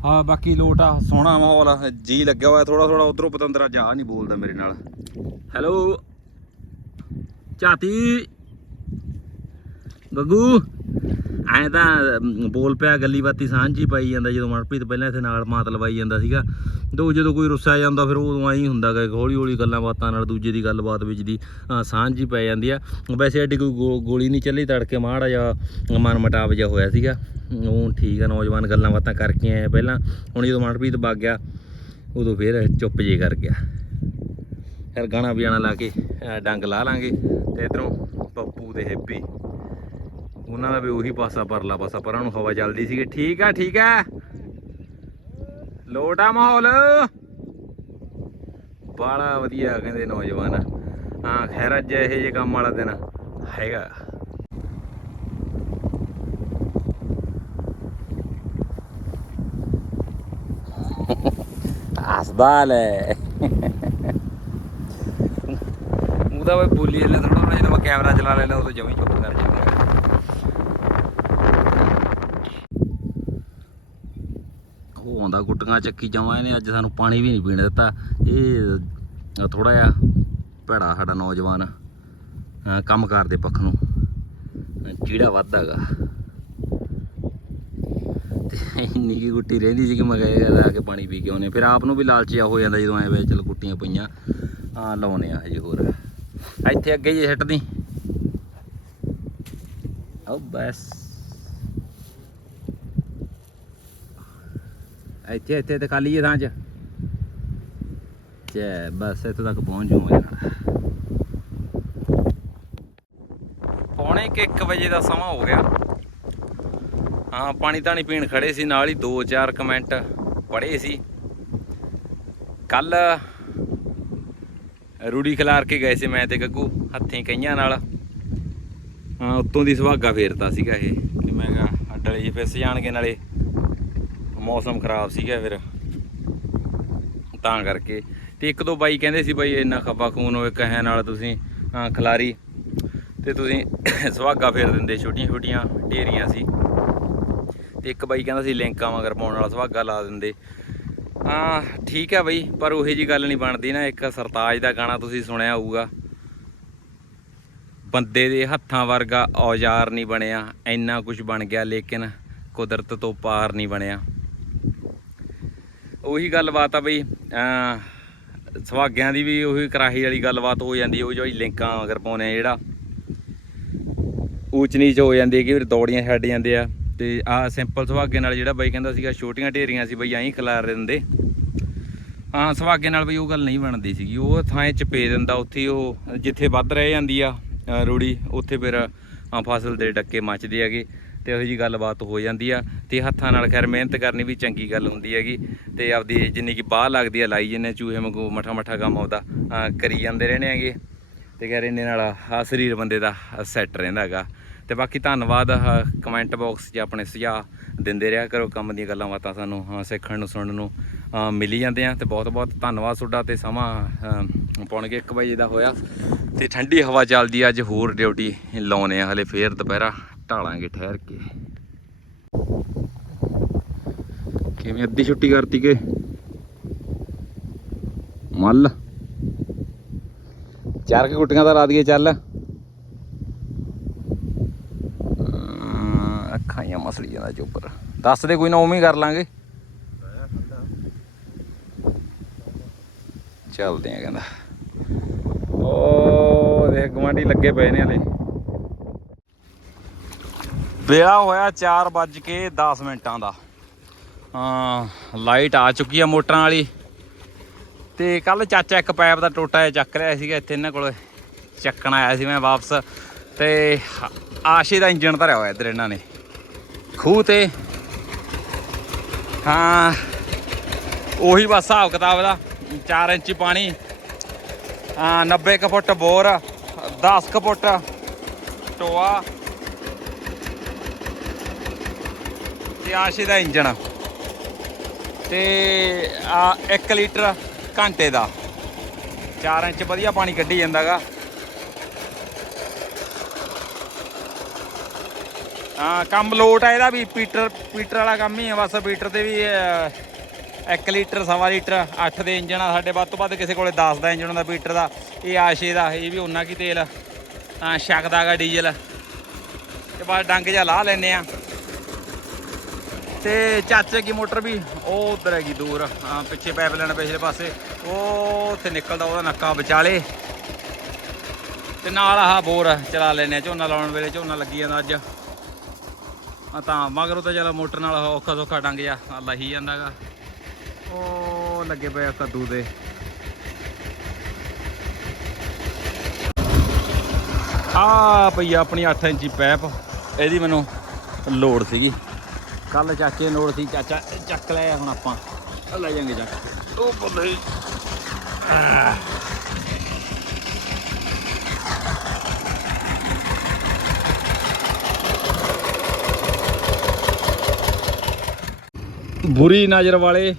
[SPEAKER 1] ਹਾਂ ਬਾਕੀ ਲੋਟ ਆ ਸੋਹਣਾ ਮਾਹੌਲ ਆ, ਜੀ ਲੱਗਿਆ ਹੋਇਆ ਥੋੜਾ ਥੋੜਾ ਉਧਰੋਂ ਪਤੰਦਰਾ ਜਾ ਨਹੀਂ ਬੋਲਦਾ ਮੇਰੇ ਨਾਲ। ਹੈਲੋ ਝਾਤੀ ਗੱਗੂ ਐਂ ਤਾਂ ਬੋਲ ਪਿਆ ਗੱਲੀ ਬਾਤੀ ਸਾਂਝੀ ਪਾਈ ਜਾਂਦਾ ਜਦੋਂ ਮਨਪ੍ਰੀਤ ਪਹਿਲਾਂ ਇੱਥੇ ਨਾਲ ਮਾਤ ਲਵਾਈ ਜਾਂਦਾ ਸੀਗਾ। ਤੇ ਜਦੋਂ ਕੋਈ ਰੁੱਸਾ ਜਾਂਦਾ ਫਿਰ ਉਦੋਂ ਆਈ ਹੁੰਦਾ ਗਾ ਹੌਲੀ ਹੌਲੀ ਗੱਲਾਂ ਬਾਤਾਂ ਨਾਲ ਦੂਜੇ ਦੀ ਗੱਲਬਾਤ ਵਿੱਚ ਦੀ ਅ, ਸਾਂਝੀ ਪੈ ਜਾਂਦੀ ਆ। ਵੈਸੇ ਐਡੀ ਕੋਈ ਗੋ- ਗੋਲੀ ਨਹੀਂ ਚੱਲੀ ਤੜਕੇ ਮਾੜਾ ਜਾਂ ਮਨ ਮਟਾਵ ਜਿਹਾ ਹੋਇਆ ਸੀਗਾ। ਉਹ ਠੀਕ ਆ ਨੌਜਵਾਨ ਗੱਲਾਂ ਬਾਤਾਂ ਕਰਕੇ ਆਏ ਪਹਿਲਾਂ। ਹੁਣ ਜਦੋਂ ਮਨਪ੍ਰੀਤ ਵਗ ਗਿਆ ਉਦੋਂ ਫਿਰ ਚੁੱਪ ਜੇ ਕਰ ਗਿਆ। ਫਿਰ ਗਾਣਾ ਵਜਾਣਾ ਲਾ ਕੇ ਡੰਗ ਲਾ ਲਾਂਗੇ ਤੇ ਇਧਰੋਂ ਪੱਪੂ ਤੇ ਹੈਪੀ। ਉਹਨਾਂ ਦਾ ਵੀ ਉਹੀ ਪਾਸਾ ਪਰਲਾ ਪਾਸਾ, ਪਰਾਂ ਨੂੰ ਹਵਾ ਚੱਲਦੀ ਸੀਗੀ। ਠੀਕ ਆ ਠੀਕ ਆ। ਲੋਟਾ ਮਾਹੌਲ। ਬੜਾ ਵਧੀਆ ਕਹਿੰਦੇ ਨੌਜਵਾਨ। ਹਾਂ, ਖੈਰ ਅੱਜ ਇਹ ਜਿਹੇ ਕੰਮ ਵਾਲਾ ਦਿਨ ਹੈਗਾ। ਹਸਦਾ ਲੈ। ਉਹਦਾ ਵੀ, ਬੋਲੀ ਲੈ ਥੋੜਾ ਥੋੜਾ ਜਦੋਂ ਮੈਂ ਕੈਮਰਾ ਚਲਾ ਲੈਣਾ ਉਦੋਂ ਜਮੀ ਚੁੱਪ ਕਰ ਜਾਂਦਾ ਉਹ ਆਉਂਦਾ ਗੁੱਟੀਆਂ ਚੱਕੀ ਜਾਵਾਂ, ਇਹਨੇ ਅੱਜ ਸਾਨੂੰ ਪਾਣੀ ਵੀ ਨਹੀਂ ਪੀਣ ਦਿੱਤਾ। ਇਹ ਥੋੜਾ ਜਿਹਾ ਭੈੜਾ ਸਾਡਾ ਨੌਜਵਾਨ ਕੰਮ ਕਾਰਦੇ ਪੱਖ ਨੂੰ। ਚੀੜਾ ਵੱਧਦਾਗਾ ਤੇ ਇੰਨੀ ਕੀ ਗੁੱਟੀ ਰਹਿੰਦੀ ਸੀ ਕਿ ਮੈਂ ਕਿਹਾ ਆ ਕੇ ਪਾਣੀ ਪੀ ਕੇ ਆਉਨੇ ਫਿਰ ਆਪ ਨੂੰ ਵੀ ਲਾਲਚਿਆ ਹੋ ਜਾਂਦਾ ਜਦੋਂ ਐ ਵੇ, ਚਲ ਗੁੱਟੀਆਂ ਪਈਆਂ। ਆ ਲਾਉਨੇ ਆ ਹਜੇ ਹੋਰ। ਇੱਥੇ ਅੱਗੇ ਜੇ ਸਿੱਟਦੀ ਆਓ ਬਸ। ਇੱਥੇ ਇੱਥੇ ਤੇ ਖਾਲੀ ਹੈ ਥਾਂ ਚ। ਚੈ, ਬਸ ਇੱਥੇ ਤੱਕ ਪਹੁੰਚ ਜਾਊਂਗਾ ਪੌਣੇ ਕਿ 1 ਵਜੇ ਦਾ ਸਮਾਂ ਹੋ ਗਿਆ। ਹਾਂ, ਪਾਣੀ ਤਾਂ ਨਹੀਂ ਪੀਣ ਖੜੇ ਸੀ, ਨਾਲ ਹੀ 2-4 ਕਮੈਂਟ ਪੜੇ ਸੀ। ਕੱਲ ਰੂੜੀ ਖਿਲਾਰ ਕੇ ਗਏ ਸੀ ਮੈਂ ਤੇ ਗੱਗੂ ਹੱਥੀਂ ਕਈਆਂ ਨਾਲ। ਹਾਂ ਉੱਤੋਂ ਦੀ ਸੁਹਾਗਾ ਫੇਰਤਾ ਸੀਗਾ ਇਹ ਕਿ ਮੈਂ ਕਿਹਾ ਅੱਡਲੇ ਜੀ ਫਿਸ ਜਾਣਗੇ ਨਾਲੇ। ਮੌਸਮ ਖਰਾਬ ਸੀਗਾ ਫਿਰ। ਤਾਂ ਕਰਕੇ। ਤੇ ਇੱਕ ਦੋ ਬਾਈ ਕਹਿੰਦੇ ਸੀ ਬਾਈ ਇੰਨਾ ਖੱਬਾ ਖੂਨ ਹੋਵੇ ਕਹਿਣ ਨਾਲ ਤੁਸੀਂ ਅਹ, ਖਿਲਾਰੀ। ਤੇ ਤੁਸੀਂ *coughs* ਸੁਹਾਗਾ ਫੇਰ ਦਿੰਦੇ ਛੋਟੀਆਂ ਛੋਟੀਆਂ ਢੇਰੀਆਂ ਸੀ। ਤੇ ਇੱਕ ਬਾਈ ਕਹਿੰਦਾ ਸੀ ਲਿੰਕਾਂ ਮਗਰ ਪਾਉਣ ਵਾਲਾ ਸੁਹਾਗਾ ਲਾ ਦਿੰਦੇ। ਹਾਂ, ਠੀਕ ਹੈ ਬਈ, ਪਰ ਉਹੀ ਜੀ ਗੱਲ ਨਹੀਂ ਬਣਦੀ ਨਾ, ਇੱਕ ਸਰਤਾਜ ਦਾ ਗਾਣਾ ਤੁਸੀਂ ਸੁਣਿਆ ਹੋਊਗਾ। ਬੰਦੇ ਦੇ ਹੱਥਾਂ ਵਰਗਾ ਔਜ਼ਾਰ ਨਹੀਂ ਬਣਿਆ, ਇੰਨਾ ਕੁਝ ਬਣ ਗਿਆ, ਲੇਕਿਨ ਕੁਦਰਤ ਤੋਂ ਪਾਰ ਨਹੀਂ ਬਣਿਆ। ਉਹੀ ਗੱਲਬਾਤ ਆ ਬਈ ਸੁਹਾਗਿਆਂ ਦੀ ਵੀ ਉਹੀ ਕਰਾਹੀ ਵਾਲੀ ਗੱਲਬਾਤ ਹੋ ਜਾਂਦੀ, ਉਹ ਜਿਹੜੀ ਲਿੰਕਾਂ ਅਗਰ ਪਾਉਨੇ ਆ ਜਿਹੜਾ ਊਚ ਨੀਚ ਹੋ ਜਾਂਦੀ ਕਿ ਦੌੜੀਆਂ ਛੱਡ ਜਾਂਦੇ ਆ। ਤੇ ਆਹ ਸਿੰਪਲ ਸੁਹਾਗੇ ਨਾਲ ਜਿਹੜਾ ਬਾਈ ਕਹਿੰਦਾ ਸੀਗਾ, ਛੋਟੀਆਂ ਢੇਰੀਆਂ ਸੀ ਬਈ, ਐਂ ਖਿਲਾਰ ਦਿੰਦੇ। ਹਾਂ, ਸੁਹਾਗੇ ਨਾਲ ਬਈ ਉਹ ਗੱਲ ਨਹੀਂ ਬਣਦੀ ਸੀਗੀ। ਉਹ ਥਾਂ 'ਚ ਪੇ ਦਿੰਦਾ, ਉੱਥੇ ਉਹ ਜਿੱਥੇ ਵੱਧ ਰਹਿ ਜਾਂਦੀ ਆ ਰੂੜੀ, ਉੱਥੇ ਫਿਰ ਫਸਲ ਦੇ ਡੱਕੇ ਮੱਚਦੇ ਹੈਗੇ ਤੇ ਉਹੋ ਜੀ ਗੱਲਬਾਤ ਹੋ ਜਾਂਦੀ ਆ ਤੇ ਹੱਥਾਂ ਨਾਲ ਖੈਰ ਮਿਹਨਤ ਕਰਨੀ ਵੀ ਚੰਗੀ ਗੱਲ ਹੁੰਦੀ ਹੈਗੀ ਤੇ ਆਪਦੀ ਜਿੰਨੀ ਕੀ ਬਾਹ ਲੱਗਦੀ ਆ, ਲਾਈ ਜਿੰਨੇ ਚੂਹੇ ਵਾਂਗੂ ਮਠਾ ਮਠਾ ਕੰਮ ਆਉਂਦਾ ਕਰੀ ਜਾਂਦੇ ਰਹਿਣੇ ਹੈਗੇ ਤੇ ਖੈਰ ਇਹਨੇ ਨਾਲ ਆ ਸਰੀਰ ਬੰਦੇ ਦਾ ਸੈੱਟ ਰਹਿੰਦਾ ਹੈਗਾ। ਤੇ ਬਾਕੀ ਧੰਨਵਾਦ ਕਮੈਂਟ ਬਾਕਸ 'ਚ ਆਪਣੇ ਸੁਝਾਅ ਦਿੰਦੇ ਰਿਹਾ ਕਰੋ ਕੰਮ ਦੀਆਂ ਗੱਲਾਂ ਬਾਤਾਂ ਸਾਨੂੰ ਹਾਂ, ਸਿੱਖਣ ਨੂੰ ਸੁਣਨ ਨੂੰ ਮਿਲੀ ਜਾਂਦੇ ਆ ਤੇ ਬਹੁਤ ਬਹੁਤ ਧੰਨਵਾਦ ਤੁਹਾਡਾ ਤੇ ਸਮਾਂ ਅ, ਪੌਣ ਕੇ 1 ਵਜੇ ਦਾ ਹੋਇਆ ਤੇ ਠੰਡੀ ਹਵਾ ਚੱਲਦੀ ਆ, ਅੱਜ ਹੋਰ ਡਿਊਟੀ ਲਾਉਨੇ ਆ ਹਲੇ ਫੇਰ ਦੁਪਹਿਰਾ ਢਾਲਾਂਗੇ ਠਹਿਰ ਕੇ। ਕਿਵੇਂ ਅੱਧੀ ਛੁੱਟੀ ਕਰਤੀ ਕੇ? ਮੱਲ? ਚਾਰ ਕੇ ਗੁੱਟੀਆਂ ਦਾ ਲਾ ਦਈਏ ਚੱਲ ਅਮ, ਅੱਖਾਂ ਜਾਂ ਮਸਲੀ ਜਾਂਦਾ ਦੱਸ ਦੇ ਕੋਈ ਨਾ, ਉਵੇਂ ਹੀ ਕਰ ਲਾਂਗੇ। ਚੱਲਦੇ ਆ ਕਹਿੰਦਾ। ਓ ਦੇਖ ਗਵਾਂਢੀ ਲੱਗੇ ਪਏ ਨੇ ਹਲੇ। ਵਿਆਹ ਹੋਇਆ 4 ਵੱਜ ਕੇ 10 ਮਿੰਟਾਂ ਦਾ। ਹਾਂ, ਲਾਈਟ ਆ ਚੁੱਕੀ ਆ ਮੋਟਰਾਂ ਵਾਲੀ। ਤੇ ਕੱਲ ਚਾਚਾ ਇੱਕ ਪਾਈਪ ਦਾ ਟੋਟਾ ਜਿਹਾ ਚੱਕ ਰਿਹਾ ਸੀਗਾ ਇੱਥੇ ਇਹਨਾਂ ਕੋਲ। ਚੱਕਣ ਆਇਆ ਸੀ ਮੈਂ ਵਾਪਸ। ਤੇ ਆਸ਼ੇ ਦਾ ਇੰਜਣ ਧਰਿਆ ਹੋਇਆ ਇੱਧਰ ਇਹਨਾਂ ਨੇ। ਖੂਹ ਤੇ। ਹਾਂ, ਉਹੀ ਬਸ ਹਿਸਾਬ ਕਿਤਾਬ ਦਾ। 4 ਇੰਚੀ ਪਾਣੀ। ਆ 90 ਕੁ ਫੁੱਟ ਬੋਰ 10 ਕੁ ਫੁੱਟ ਟੋਆ। ਤੇ ਆਸ਼ੇ ਦਾ ਇੰਜਣ। ਤੇ ਆ 1 ਲੀਟਰ ਘੰਟੇ ਦਾ। 4 ਇੰਚ ਵਧੀਆ ਪਾਣੀ ਕੱਢੀ ਜਾਂਦਾਗਾ। ਹਾਂ, ਕੰਮ ਲੋਟ ਆ ਇਹਦਾ ਵੀ, ਪੀਟਰ ਪੀਟਰ ਵਾਲਾ ਕੰਮ ਹੀ ਆ, ਬਸ ਪੀਟਰ ਤੇ ਵੀ 1 ਲੀਟਰ, ਸਵਾ ਲੀਟਰ 8 ਦੇ ਇੰਜਣ ਆ ਸਾਡੇ, ਵੱਧ ਤੋਂ ਵੱਧ ਕਿਸੇ ਕੋਲੇ 10 ਦਾ ਇੰਜਣ ਹੁੰਦਾ ਪੀਟਰ ਦਾ, ਇਹ ਆਸ਼ੇ ਦਾ, ਇਹ ਵੀ ਉਹਨਾਂ ਕੀ ਤੇਲ ਹਾਂ ਛਕਦਾਗਾ ਡੀਜ਼ਲ। ਤੇ ਬਸ ਡੰਗ ਜਿਹਾ ਲਾ ਲੈਨੇ ਆ। ਤੇ ਚਾਚੇ ਕੀ ਮੋਟਰ ਵੀ, ਉਹ ਉਧਰ ਹੈਗੀ ਦੂਰ, ਹਾਂ, ਪਿੱਛੇ ਪਾਈਪ ਲੈਣ ਪਿਛਲੇ ਪਾਸੇ, ਉਹ ਉੱਥੇ ਨਿਕਲਦਾ, ਉਹਦਾ ਨੱਕਾ ਵਿਚਾਲੇ। ਤੇ ਨਾਲ ਆਹ ਬੋਰ ਚਲਾ ਲੈਨੇ ਆ, ਝੋਨਾ ਲਾਉਣ ਵੇਲੇ, ਝੋਨਾ ਲੱਗੀ ਜਾਂਦਾ ਅੱਜ। ਆ ਤਾਂ ਮਗਰੋਂ ਤਾਂ ਚਲੋ ਮੋਟਰ ਨਾਲ ਔਖਾ ਸੌਖਾ ਡੰਗ ਜਾ ਲਾਹੀ ਜਾਂਦਾਗਾ। ਉਹ ਲੱਗੇ ਪਏ ਆ ਕੱਦੂ ਦੇ। ਆ ਪਈ ਆਪਣੀ 8 ਇੰਚੀ ਪੈਪ, ਇਹਦੀ ਮੈਨੂੰ ਲੋੜ ਸੀਗੀ। ਕੱਲ ਚਾਚੇ ਨੂੰ ਲੋੜ ਸੀ, ਚਾਚਾ ਚੱਕ ਲਿਆ ਹੁਣ ਆਪਾਂ। ਲੈ ਜਾਾਂਗੇ ਚੱਕ। ਉਹ ਬੱਲੇ। ਬੁਰੀ ਨਜ਼ਰ ਵਾਲੇ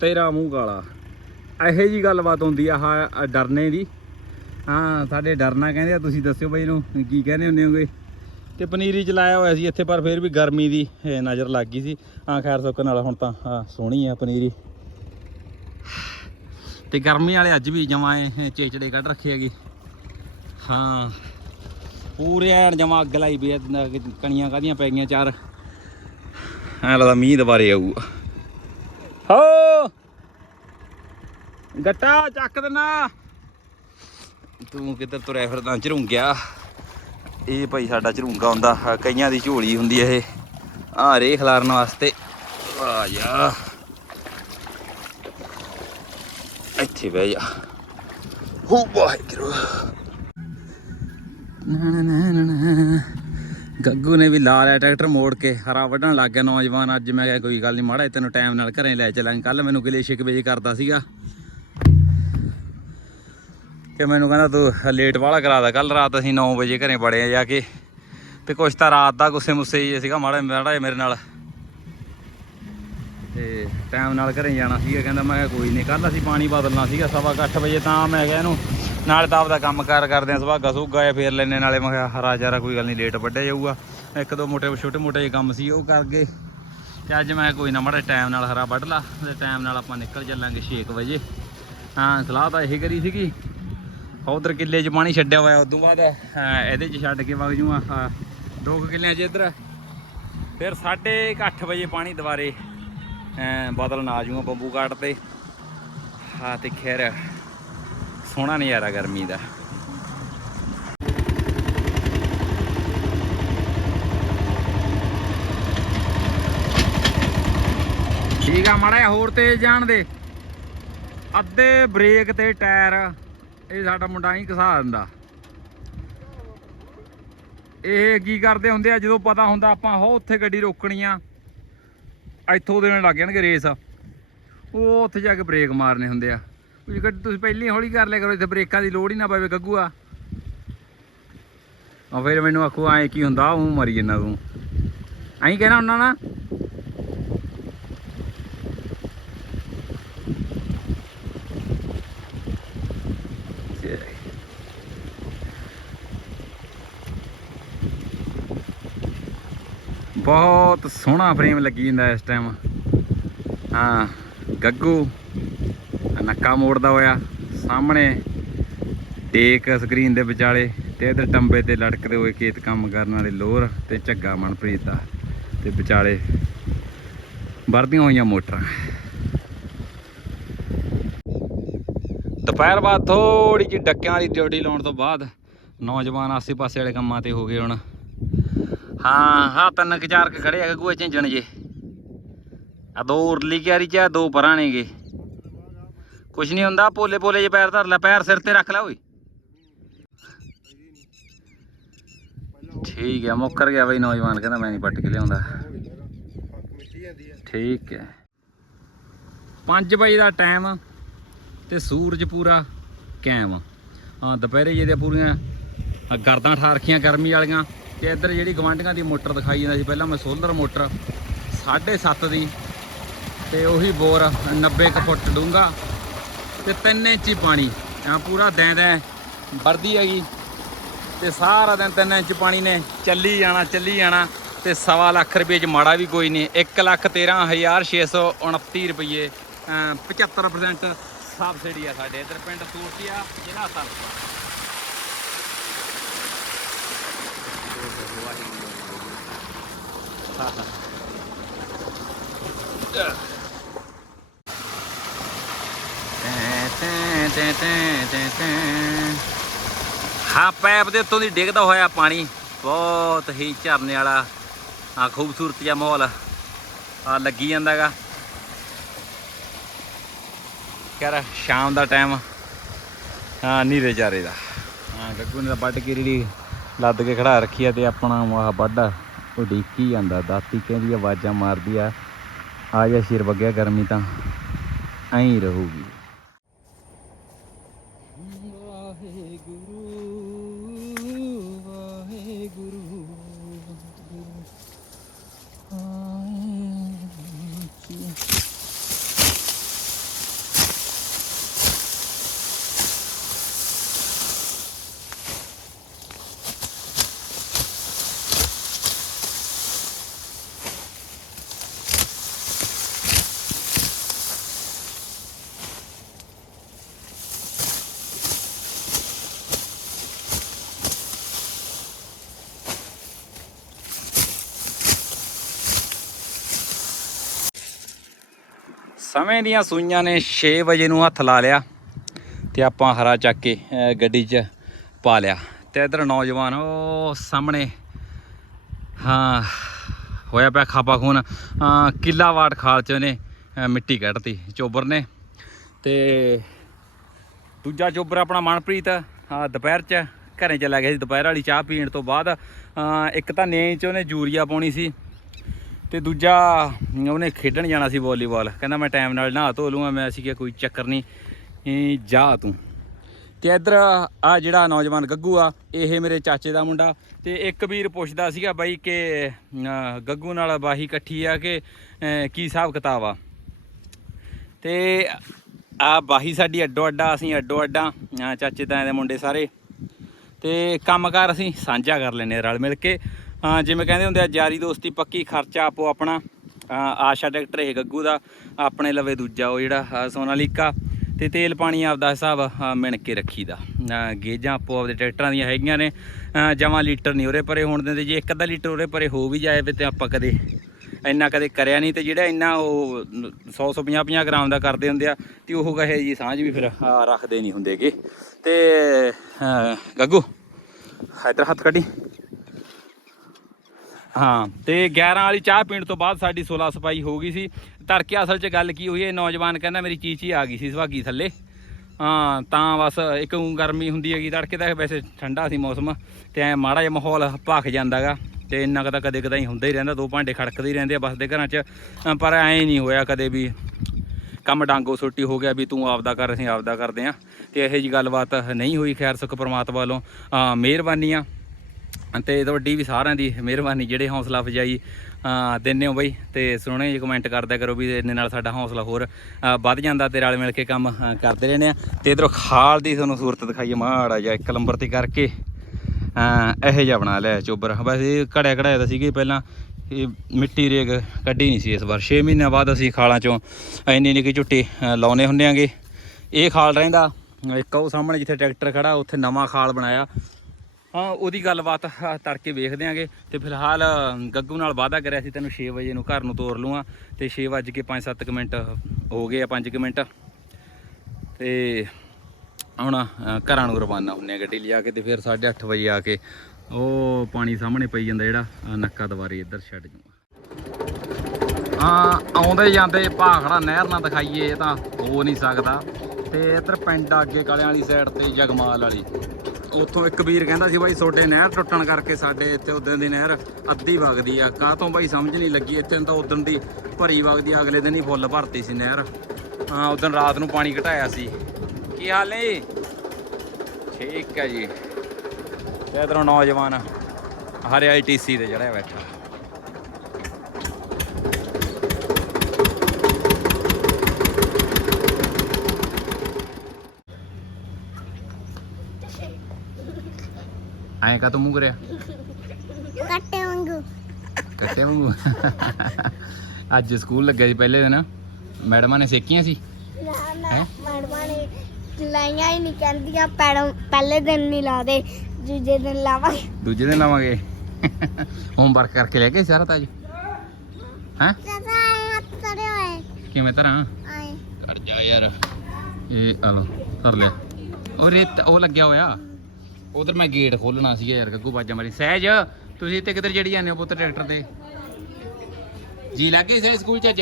[SPEAKER 1] ਤੇਰਾ ਮੂੰਹ ਕਾਲਾ। ਇਹੋ ਜੀ ਗੱਲਬਾਤ ਹੁੰਦੀ ਆ ਆਹ ਡਰਨੇ ਦੀ। ਹਾਂ ਸਾਡੇ ਡਰਨਾ ਕਹਿੰਦੇ ਆ ਤੁਸੀਂ ਦੱਸਿਓ ਬਈ ਇਹਨੂੰ ਕੀ ਕਹਿੰਦੇ ਹੁੰਦੇ ਹੋਗੇ। ਤੇ ਪਨੀਰੀ ਚ ਲਾਇਆ ਹੋਇਆ ਸੀ ਇੱਥੇ ਪਰ ਫਿਰ ਵੀ ਗਰਮੀ ਦੀ ਨਜ਼ਰ ਲੱਗ ਗਈ ਸੀ। ਹਾਂ ਖੈਰ ਸੁੱਕ ਨਾਲ ਹੁਣ ਤਾਂ ਸੋਹਣੀ ਆ ਪਨੀਰੀ। ਤੇ ਗਰਮੀ ਵਾਲੇ ਅੱਜ ਵੀ ਜਮਾ ਇਹ ਚੇਚੜੇ ਕੱਢ ਰੱਖੇ ਹੈਗੇ। ਹਾਂ ਪੂਰੇ ਐਨ ਜਮਾ ਅੱਗ ਲਾਈ ਪਈ ਆ, ਕਣੀਆਂ ਕਾਦੀਆਂ ਪੈ ਗਈਆਂ ਚਾਰ। ਐ ਲੱਗਦਾ ਮੀਂਹ ਦੁਬਾਰੇ ਆਊਗਾ। ਹੋ। ਗੱਟਾ ਚੱਕ ਦੇਣਾ ਤੂੰ ਕਿੱਧਰ ਤੁਰਿਆ ਫਿਰਦਾ? ਝਰੂੰਗਿਆ। ਇਹ ਭਾਈ ਸਾਡਾ ਝਰੂੰਗਾ ਹੁੰਦਾ। ਕਈਆਂ ਦੀ ਝੋਲੀ ਹੁੰਦੀ ਇਹ। ਆ ਰੇ ਖਲਾਰਨ ਵਾਸਤੇ। ਆ ਜਾ। ਇੱਥੇ ਬਹਿ ਜਾ। ਹੋ ਵਾਹਿਗੁਰੂ। ਨਾ ਨਾ ਨਾ ਨਾ ਗੱਗੂ ਨੇ ਵੀ ਲਾ ਲਿਆ ਟਰੈਕਟਰ ਮੋੜ ਕੇ, ਹਰਾ ਵੱਢਣ ਲੱਗ ਗਿਆ ਨੌਜਵਾਨ। ਅੱਜ ਮੈਂ ਕਿਹਾ, ਕੋਈ ਗੱਲ ਨਹੀਂ ਮਾੜਾ ਤੈਨੂੰ ਟਾਈਮ ਨਾਲ ਘਰੇ ਲੈ ਚੱਲਾਂਗੇ। ਕੱਲ ਮੈਨੂੰ ਗਿਲੇ ਸ਼ਿਕਵੇ ਜਿਹੇ ਕਰਦਾ ਸੀਗਾ। ਕਿ ਮੈਨੂੰ ਕਹਿੰਦਾ, ਤੂੰ ਲੇਟ ਵਾਲਾ ਕਰਾਦਾ ਕੱਲ ਰਾਤ ਅਸੀਂ 9 ਵਜੇ ਘਰੇ ਬੜੇ ਆ ਜਾ ਕੇ। ਤੇ ਕੁਛ ਤਾਂ ਰਾਤ ਦਾ ਗੁੱਸੇ ਮੁੱਸੇ ਹੀ ਸੀਗਾ, ਮਾੜਾ ਮਾੜਾ ਜਿਹਾ ਮੇਰੇ ਨਾਲ। ਤੇ ਟਾਈਮ ਨਾਲ ਘਰੇ ਜਾਣਾ ਸੀਗਾ, ਕਹਿੰਦਾ ਮੈਂ ਕਿਹਾ ਕੋਈ ਨਹੀਂ ਕੱਲ ਅਸੀਂ ਪਾਣੀ ਬਦਲਣਾ ਸੀਗਾ ਸਵਾ ਕੁ ਵਜੇ, ਤਾਂ ਮੈਂ ਕਿਹਾ ਇਹਨੂੰ ਨਾਲੇ ਤਾਂ ਆਪਦਾ ਕੰਮ ਕਾਰ ਕਰਦੇ ਆ ਸੁਭਾਗਾ ਸੁਗਾ ਆ ਫੇਰ ਲੈਨੇ ਨਾਲੇ ਮੈਂ ਕਿਹਾ ਹਰਾ ਚਾਰਾ ਕੋਈ ਗੱਲ ਨਹੀਂ ਲੇਟ ਵੱਢਿਆ ਜਾਊਗਾ। ਇੱਕ ਦੋ ਮੋਟੇ, ਛੋਟੇ ਮੋਟੇ ਜਿਹੇ ਕੰਮ ਸੀ, ਉਹ ਕਰ ਗਏ। ਤੇ ਅੱਜ ਮੈਂ ਕੋਈ ਨਾ ਮਾੜਾ ਟਾਈਮ ਨਾਲ ਹਰਾ ਵੱਢ ਲਾ, ਤੇ ਟਾਈਮ ਨਾਲ ਆਪਾਂ ਨਿਕਲ ਚੱਲਾਂਗੇ 6 ਵਜੇ। ਹਾਂ, ਸਲਾਹ ਤਾਂ ਇਹ ਕਰੀ ਸੀਗੀ। ਉਧਰ ਕਿੱਲੇ 'ਚ ਪਾਣੀ ਛੱਡਿਆ ਹੋਇਆ, ਉਦੋਂ ਬਾਅਦ ਇਹਦੇ 'ਚ ਛੱਡ ਕੇ ਵਗ ਜੂਆਂ ਦੋ ਕੁ ਕਿੱਲਿਆਂ 'ਚ ਇੱਧਰ। ਫਿਰ 8:30 ਵਜੇ ਪਾਣੀ ਦੁਬਾਰੇ ਅਹ, ਬਦਲਣ ਆ ਜੂਆਂ ਬੰਬੂ ਕਾਟ ਤੇ। ਹਾਂ ਤੇ ਖੈਰ ਸੋਹਣਾ ਨਜ਼ਾਰਾ ਗਰਮੀ ਦਾ। ਠੀਕ ਆ ਮਾੜਾ ਹੋਰ ਤੇਜ਼ ਜਾਣ ਦੇ। ਅੱਧੇ ਬ੍ਰੇਕ ਤੇ ਟਾਇਰ ਇਹ ਸਾਡਾ ਮੁੰਡਾ ਹੀ ਘਸਾ ਦਿੰਦਾ। ਇਹ ਕੀ ਕਰਦੇ ਹੁੰਦੇ ਆ ਜਦੋਂ ਪਤਾ ਹੁੰਦਾ ਆਪਾਂ ਹੋ ਉੱਥੇ ਗੱਡੀ ਰੋਕਣੀ ਆ। ਇੱਥੋਂ ਦੇਣ ਲੱਗ ਜਾਣਗੇ ਰੇਸ। ਉਹ ਉੱਥੇ ਜਾ ਕੇ ਬ੍ਰੇਕ ਮਾਰਨੇ ਹੁੰਦੇ ਆ। ਉਹ ਗੱਡੀ ਤੁਸੀਂ ਪਹਿਲਾਂ ਹੌਲੀ ਕਰ ਲਿਆ ਕਰੋ, ਇੱਥੇ ਬ੍ਰੇਕਾਂ ਦੀ ਲੋੜ ਹੀ ਨਾ ਪਵੇ ਗੱਗੂਆ ਆ। ਫਿਰ ਮੈਨੂੰ ਆਖੋ, ਐ ਕੀ ਹੁੰਦਾ? ਉਹ ਮਰੀ ਜੰਨਾ ਤੂੰ। ਐਂ ਕਹਿਣਾ ਹੁੰਦਾ ਨਾ ਬਹੁਤ ਸੋਹਣਾ ਫਰੇਮ ਲੱਗੀ ਜਾਂਦਾ ਇਸ ਟਾਈਮ ਹਾਂ, ਗੱਗੂ, ਨੱਕਾ ਮੋੜਦਾ ਹੋਇਆ, ਸਾਹਮਣੇ ਟੇਕ ਸਕਰੀਨ ਦੇ ਵਿਚਾਲੇ ਤੇ ਇਧਰ ਟੰਬੇ ਤੇ ਲਟਕਦੇ ਹੋਏ ਖੇਤ ਕੰਮ ਕਰਨ ਵਾਲੇ ਲੋਰ ਤੇ ਝੱਗਾ ਮਨਪ੍ਰੀਤ ਦਾ ਤੇ ਵਿਚਾਲੇ ਵਰਦੀਆਂ ਹੋਈਆਂ ਮੋਟਰਾਂ। ਦੁਪਹਿਰ ਬਾਅਦ ਥੋੜੀ ਜਿਹੀ ਡੱਕਿਆਂ ਵਾਲੀ ਡਿਊਟੀ ਲਾਉਣ ਤੋਂ ਬਾਅਦ ਨੌਜਵਾਨ ਆਸੇ-ਪਾਸੇ ਵਾਲੇ ਕੰਮਾਂ ਤੇ ਹੋ ਗਏ ਹੁਣ। ਹਾਂ ਹਾਂ, ਤਿੰਨ ਕੁ ਚਾਰ ਕੁ ਖੜੇ ਆ ਗੂਏ ਝਿੰਜਣ ਜੇ ਆ ਦੋ ਉਰਲੀ ਕਿਆਰੀ ਚ ਆ, ਦੋ ਪਰਾਂ ਨੇਗੇ ਕੁਛ ਨਹੀਂ ਹੁੰਦਾ, ਪੋਲੇ ਪੋਲੇ ਜੇ ਪੈਰ ਧਰ ਲੈ, ਪੈਰ ਸਿਰ ਤੇ ਰੱਖ ਲੈ ਓਏ। ਠੀਕ ਹੈ, ਮੁੱਕਰ ਗਿਆ ਬਈ ਨੌਜਵਾਨ, ਕਹਿੰਦਾ ਮੈਂ ਨਹੀਂ ਪੱਟ ਕੇ ਲਿਆਉਂਦਾ। ਠੀਕ ਹੈ। 5 ਵਜੇ ਦਾ ਟਾਈਮ ਤੇ ਸੂਰਜ ਪੂਰਾ ਕਾਇਮ ਹਾਂ, ਦੁਪਹਿਰੇ ਜਿਹਦੇ ਪੂਰੀਆਂ ਗਰਦਾਂ ਠਾਰਖੀਆਂ ਗਰਮੀ ਵਾਲੀਆਂ। ਤੇ ਇੱਧਰ ਜਿਹੜੀ ਗਵਾਂਢੀਆਂ ਦੀ ਮੋਟਰ ਦਿਖਾਈ ਜਾਂਦਾ ਸੀ, ਪਹਿਲਾਂ ਮੈਂ ਸੋਲਰ ਮੋਟਰ 7.5 ਦੀ ਤੇ ਉਹੀ ਬੋਰ 90 ਕੁ ਫੁੱਟ ਡੂੰਘਾ ਤੇ 3 ਇੰਚੀ ਪਾਣੀ ਆ ਪੂਰਾ ਦੈਂ ਦੈਂ ਵਰਦੀ ਹੈਗੀ ਤੇ ਸਾਰਾ ਦਿਨ 3 ਇੰਚ ਪਾਣੀ ਨੇ, ਚੱਲੀ ਜਾਣਾ ਚੱਲੀ ਜਾਣਾ ਤੇ ਸਵਾ ਲੱਖ ਰੁਪਏ ਚ ਮਾੜਾ ਵੀ ਕੋਈ ਨਹੀਂ 1 ਲੱਖ 13629 ਰੁਪਏ ਅਮ 75% ਸਬਸਿਡੀ ਆ ਸਾਡੇ ਇੱਧਰ ਪਿੰਡ, ਸੂਰਤੀਆ, ਜ਼ਿਲ੍ਹਾ ਸਰਪਾ ਹਾਂ, ਪੈਪ ਦੇ ਉੱਤੋਂ ਦੀ ਡਿੱਗਦਾ ਹੋਇਆ ਪਾਣੀ। ਬਹੁਤ ਹੀ ਝਰਨੇ ਵਾਲਾ ਆ ਖੂਬਸੂਰਤ ਜਿਹਾ ਮਾਹੌਲ। ਆ ਲੱਗੀ ਜਾਂਦਾਗਾ। ਕਰ ਸ਼ਾਮ ਦਾ ਟਾਈਮ। ਹਾਂ ਨੀਰੇ ਚਾਰੇ ਦਾ। ਹਾਂ, ਗੱਗੂ ਨੇ ਤਾਂ ਵੱਢ ਕੇ ਜਿਹੜੀ ਲੱਦ ਕੇ ਖੜਾ ਰੱਖੀ ਆ ਤੇ ਆਪਣਾ ਆਹ ਵੱਢ ਉਹ ਡੀਕੀ ਜਾਂਦਾ, ਦਾਤੀ ਕਹਿੰਦੀ ਆਵਾਜ਼ਾਂ ਮਾਰਦੀ ਆ ਆ ਜਾ ਸਿਰ ਵਗਿਆ ਗਰਮੀ ਤਾਂ ਐਂ ਹੀ ਰਹੂਗੀ ਵਾਹਿਗੁਰੂ ਵਾਹਿਗੁਰੂ ਸਮੇਂ ਦੀਆਂ ਸੂਈਆਂ ਨੇ 6 ਵਜੇ ਨੂੰ ਹੱਥ ਲਾ ਲਿਆ ਤੇ ਆਪਾਂ ਹਰਾ ਚੱਕ ਕੇ ਗੱਡੀ 'ਚ ਪਾ ਲਿਆ। ਤੇ ਇਧਰ ਨੌਜਵਾਨ, ਉਹ ਸਾਹਮਣੇ, ਹਾਂ, ਹੋਇਆ ਪਿਆ ਖਾਪਾ ਖੂਨ। ਕਿੱਲਾ ਵਾਟ ਖਾਲ 'ਚ ਉਹਨੇ ਮਿੱਟੀ ਕੱਢਤੀ, ਚੋਬਰ ਨੇ। ਤੇ ਦੂਜਾ ਚੋਬਰ ਆਪਣਾ ਮਨਪ੍ਰੀਤ ਦੁਪਹਿਰ 'ਚ ਘਰੇ ਚਲਾ ਗਿਆ ਸੀ। ਦੁਪਹਿਰ ਵਾਲੀ ਚਾਹ ਪੀਣ ਤੋਂ ਬਾਅਦ ਇੱਕ ਤਾਂ ਨੇ 'ਚ ਉਹਨੇ ਯੂਰੀਆ ਪਾਉਣੀ ਸੀ। ਤੇ ਦੂਜਾ, ਉਹਨੇ ਖੇਡਣ ਜਾਣਾ ਸੀ ਵਾਲੀਬਾਲ। ਕਹਿੰਦਾ ਮੈਂ ਟਾਈਮ ਨਾਲ ਨਹਾ ਧੋ ਲੂੰਗਾ ਮੈਂ ਅਸੀਂ ਕਿਹਾ ਕੋਈ ਚੱਕਰ ਨਹੀਂ ਜਾ ਤੂੰ। ਤੇ ਇੱਧਰ ਆ ਜਿਹੜਾ ਨੌਜਵਾਨ ਗੱਗੂ ਆ, ਇਹ ਮੇਰੇ ਚਾਚੇ ਦਾ ਮੁੰਡਾ। ਤੇ ਇੱਕ ਵੀਰ ਪੁੱਛਦਾ ਸੀਗਾ ਬਾਈ ਕਿ ਗੱਗੂ ਨਾਲ ਬਾਹੀ ਇਕੱਠੀ ਆ ਕਿ ਕੀ ਹਿਸਾਬ ਕਿਤਾਬ ਆ? ਤੇ ਆ ਬਾਹੀ ਸਾਡੀ ਅੱਡੋ ਅੱਡਾ, ਅਸੀਂ ਅੱਡੋ ਅੱਡਾ ਚਾਚੇ ਤਾਏ ਦੇ ਮੁੰਡੇ ਸਾਰੇ। ਤੇ ਕੰਮਕਾਰ ਅਸੀਂ ਸਾਂਝਾ ਕਰ ਲੈਨੇ ਰਲ ਮਿਲ ਕੇ। ਜਿਵੇਂ ਕਹਿੰਦੇ ਹੁੰਦੇ ਆ, ਯਾਰੀ ਦੋਸਤੀ, ਪੱਕੀ ਖਰਚਾ ਆਪੋ ਆਪਣਾ। ਆਸ਼ਾ ਟਰੈਕਟਰ ਇਹ ਗੱਗੂ ਦਾ, ਆਪਣੇ ਲਵੇ ਦੂਜਾ ਉਹ ਜਿਹੜਾ ਅਹ ਸੋਨਾਲੀਕਾ। ਤੇ ਤੇਲ ਪਾਣੀ ਆਪਦਾ ਹਿਸਾਬ ਮਿਣ ਕੇ ਰੱਖੀਦਾ। ਅਹ ਗੇਜਾਂ ਆਪੋ ਆਪਦੇ ਟਰੈਕਟਰਾਂ ਦੀਆਂ ਹੈਗੀਆਂ ਨੇ। ਜਮਾ ਲੀਟਰ ਨਹੀਂ ਉਰੇ ਪਰੇ ਹੋਣ ਦਿੰਦੇ। ਜੇ ਇੱਕ ਅੱਧਾ ਲੀਟਰ ਉਰੇ ਪਰੇ ਹੋ ਵੀ ਜਾਏ ਤੇ ਆਪਾਂ ਕਦੇ ਇੰਨਾ ਕਦੇ ਕਰਿਆ ਨਹੀਂ। ਤੇ ਜਿਹੜਾ ਇੰਨਾ ਉਹ 100 150 50 ਗ੍ਰਾਮ ਦਾ ਕਰਦੇ ਹੁੰਦੇ ਆ, ਤੇ ਉਹ ਕਹੇ ਜੀ ਸਾਂਝ ਵੀ ਫਿਰ ਰੱਖਦੇ ਨਹੀਂ ਹੁੰਦੇਗੇ ਤੇ ਅਹ ਗੱਗੂ, ਇਧਰ ਹੱਥ ਕੱਢੀ। ਹਾਂ ਤੇ 11 ਵਾਲੀ ਚਾਹ ਪੀਣ ਤੋਂ ਬਾਅਦ ਸਾਡੀ 16 ਸਫ਼ਾਈ ਹੋ ਗਈ ਸੀ। ਤੜਕੇ ਅਸਲ 'ਚ ਗੱਲ ਕੀ ਹੋਈ ਇਹ ਨੌਜਵਾਨ ਕਹਿੰਦਾ ਮੇਰੀ ਚੀਚੀ ਆ ਗਈ ਸੀ ਸੁਹਾਗੀ ਥੱਲੇ। ਹਾਂ ਤਾਂ ਬਸ ਇੱਕ ਗਰਮੀ ਹੁੰਦੀ ਹੈਗੀ ਤੜਕੇ ਤਾਂ ਵੈਸੇ ਠੰਡਾ ਸੀ ਮੌਸਮ ਤੇ ਐ ਮਾੜਾ ਜਿਹਾ ਮਾਹੌਲ ਭਖ ਜਾਂਦਾਗਾ ਤੇ ਇੰਨਾ ਕੁ ਤਾਂ ਕਦੇ ਕਦਾਈ ਹੀ ਹੁੰਦਾ ਹੀ ਰਹਿੰਦਾ ਦੋ ਭਾਂਡੇ ਖੜਕਦੇ ਹੀ ਰਹਿੰਦੇ ਆ ਬਸ ਦੇ ਘਰਾਂ 'ਚ ਅ, ਪਰ ਐ ਨਹੀਂ ਹੋਇਆ ਕਦੇ ਵੀ। ਕੰਮ ਡਾਂਗੋ ਸੋਟੀ ਹੋ ਗਿਆ ਵੀ ਤੂੰ ਆਪਦਾ ਕਰ ਅਸੀਂ ਆਪਦਾ ਕਰਦੇ ਆ ਤੇ ਇਹੋ ਜੀ ਗੱਲਬਾਤ ਨਹੀਂ ਹੋਈ ਖੈਰ ਸੁਖ ਪਰਮਾਤਮਾ ਵੱਲੋਂ। ਅ, ਮਿਹਰਬਾਨੀ ਆ ਤੇ ਤੁਹਾਡੀ ਵੀ ਸਾਰਿਆਂ ਦੀ ਮਿਹਰਬਾਨੀ ਜਿਹੜੇ ਹੌਸਲਾ ਅਫਜਾਈ ਅ, ਦਿੰਦੇ ਹੋ ਬਈ ਤੇ ਸੋਹਣੇ ਜਿਹੇ ਕਮੈਂਟ ਕਰਦਿਆ ਕਰੋ ਵੀ ਇਹਨੇ ਨਾਲ ਸਾਡਾ ਹੌਸਲਾ ਹੋਰ ਵੱਧ ਜਾਂਦਾ ਤੇ ਰਲ ਮਿਲ ਕੇ ਕੰਮ ਕਰਦੇ ਰਹਿੰਦੇ ਆ। ਤੇ ਇਧਰੋਂ ਖਾਲ ਦੀ ਤੁਹਾਨੂੰ ਸੂਰਤ ਦਿਖਾਈਏ ਮਾੜਾ ਜਿਹਾ ਇੱਕ ਨੰਬਰ ਤੇ ਕਰਕੇ ਇਹੋ ਜਿਹਾ ਬਣਾ ਲਿਆ ਚੋਬਰ। ਵੈਸੇ ਇਹ ਘੜਿਆ ਘੜਾਇਆ ਤਾਂ ਸੀਗੇ ਪਹਿਲਾਂ ਇਹ ਮਿੱਟੀ ਰੇਗ ਕੱਢੀ ਨਹੀਂ ਸੀ ਇਸ ਵਾਰ। 6 ਮਹੀਨਿਆਂ ਬਾਅਦ ਅਸੀਂ ਖਾਲਾਂ ਚੋਂ ਇੰਨੀ ਨਿੱਕੀ ਝੁੱਟੀ ਅ, ਲਾਉਨੇ ਹੁੰਦੇ ਆਂਗੇ। ਇਹ ਖਾਲ ਰਹਿੰਦਾ ਇੱਕ ਉਹ ਸਾਹਮਣੇ ਜਿੱਥੇ ਟਰੈਕਟਰ ਖੜਾ ਉੱਥੇ ਨਵਾਂ ਖਾਲ ਬਣਾਇਆ। ਹਾਂ, ਉਹਦੀ ਗੱਲਬਾਤ ਤੜਕੇ ਵੇਖਦੇ ਆਂਗੇ ਤੇ ਫਿਲਹਾਲ ਗੱਗੂ ਨਾਲ ਵਾਅਦਾ ਕਰਿਆ ਸੀ ਤੈਨੂੰ 6 ਵਜੇ ਨੂੰ ਘਰ ਨੂੰ ਤੋਰ ਲੂਆਂ ਤੇ 6 ਵੱਜ ਕੇ 5-7 ਮਿੰਟ ਹੋ ਗਏ ਆ 5 ਮਿੰਟ। ਤੇ ਹੁਣ ਘਰਾਂ ਨੂੰ ਰਵਾਨਾ ਹੁੰਨੇ ਆ ਗੱਡੀ ਲਿਆ ਕੇ ਤੇ ਫਿਰ 8:30 ਵਜੇ ਆ ਕੇ ਉਹ ਪਾਣੀ ਸਾਹਮਣੇ ਪਈ ਜਾਂਦਾ ਜਿਹੜਾ ਨੱਕਾ ਦਵਾਰੇ ਇੱਧਰ ਛੱਡ ਜੂਗਾ। ਹਾਂ, ਆਉਂਦੇ ਜਾਂਦੇ ਭਾਖੜਾ ਨਹਿਰ ਨਾ ਦਿਖਾਈਏ, ਇਹ ਤਾਂ ਹੋ ਨਹੀਂ ਸਕਦਾ। ਤੇ ਇੱਧਰ ਪਿੰਡ ਆ ਅੱਗੇ ਕਾਲਿਆਂ ਵਾਲੀ ਸਾਈਡ ਤੇ ਜਗਮਾਲ ਵਾਲੀ। ਉੱਥੋਂ ਇੱਕ ਵੀਰ ਕਹਿੰਦਾ ਸੀ, ਬਾਈ, ਤੁਹਾਡੇ ਨਹਿਰ ਟੁੱਟਣ ਕਰਕੇ ਸਾਡੇ ਇੱਥੇ ਉਦੋਂ ਦੀ ਨਹਿਰ ਅੱਧੀ ਵਗਦੀ ਆ। ਕਾਹ ਤੋਂ ਬਾਈ ਸਮਝ ਨਹੀਂ ਲੱਗੀ, ਇੱਥੇ ਤਾਂ ਉਦੋਂ ਦੀ ਭਰੀ ਵਗਦੀ ਅਗਲੇ ਦਿਨ ਹੀ ਫੁੱਲ ਭਰਤੀ ਸੀ ਨਹਿਰ। ਹਾਂ ਉਦੋਂ ਰਾਤ ਨੂੰ ਪਾਣੀ ਘਟਾਇਆ ਸੀ। ਕੀ ਹਾਲ ਨੇ ਠੀਕ ਹੈ ਜੀ। ਤੇ ਇਧਰੋਂ ਨੌਜਵਾਨ ਹਰੇ ਆਈਟੀਸੀ ਤੇ ਚੜਿਆ ਬੈਠਾ। ਐਂ ਕਾ ਤੂੰ ਮੂੰਹ ਕਰਿਆ
[SPEAKER 4] ਕੱਟੇ ਵਾਂਗੂ
[SPEAKER 1] ਕੱਟੇ ਵਾਂਗੂ ਅੱਜ ਸਕੂਲ ਲੱਗਿਆ ਸੀ ਪਹਿਲੇ ਦਿਨ ਮੈਡਮਾਂ ਨੇ ਸੇਕੀਆਂ ਸੀ
[SPEAKER 4] ਨਾ ਨਾ? ਮੈਡਮਾਂ ਨੇ ਲਾਈਆਂ ਹੀ ਨਹੀਂ ਕਹਿੰਦੀਆਂ ਪੈੜੋਂ ਪਹਿਲੇ ਦਿਨ ਨਹੀਂ ਲਾਦੇ ਦੂਜੇ ਦਿਨ ਲਾਵਾਂਗੇ
[SPEAKER 1] ਦੂਜੇ ਦਿਨ ਲਾਵਾਂਗੇ ਹੋਮਵਰਕ ਕਰਕੇ ਲੈ ਗਏ ਸਾਰਾ ਤਾਂ ਅੱਜ ਹੈਂ
[SPEAKER 4] ਚਾਚਾ ਹੱਥ ਤੜੇ ਹੋਏ
[SPEAKER 1] ਕਿਵੇਂ ਤਰ੍ਹਾਂ
[SPEAKER 4] ਆਏ
[SPEAKER 1] ਕਰ ਜਾ ਯਾਰ ਇਹ ਆ ਲੋ ਕਰ ਲਿਆ ਉਹ ਰੇਤ ਉਹ ਲੱਗਿਆ ਹੋਇਆ ਉਧਰ ਮੈਂ ਗੇਟ ਖੋਲਣਾ ਸੀਗਾ ਯਾਰ, ਗੱਗੂ ਬਾਜਾ ਮਾਰੀ ਸਹਿਜ, ਤੁਸੀਂ ਇੱਥੇ ਕਿੱਧਰ ਜੜੀ ਜਾਂਦੇ ਹੋ ਪੁੱਤ ਟਰੈਕਟਰ ਤੇ? ਜੀ ਲੱਗੇ ਸਹਿਜ ਸਕੂਲ ਚ ਅੱਜ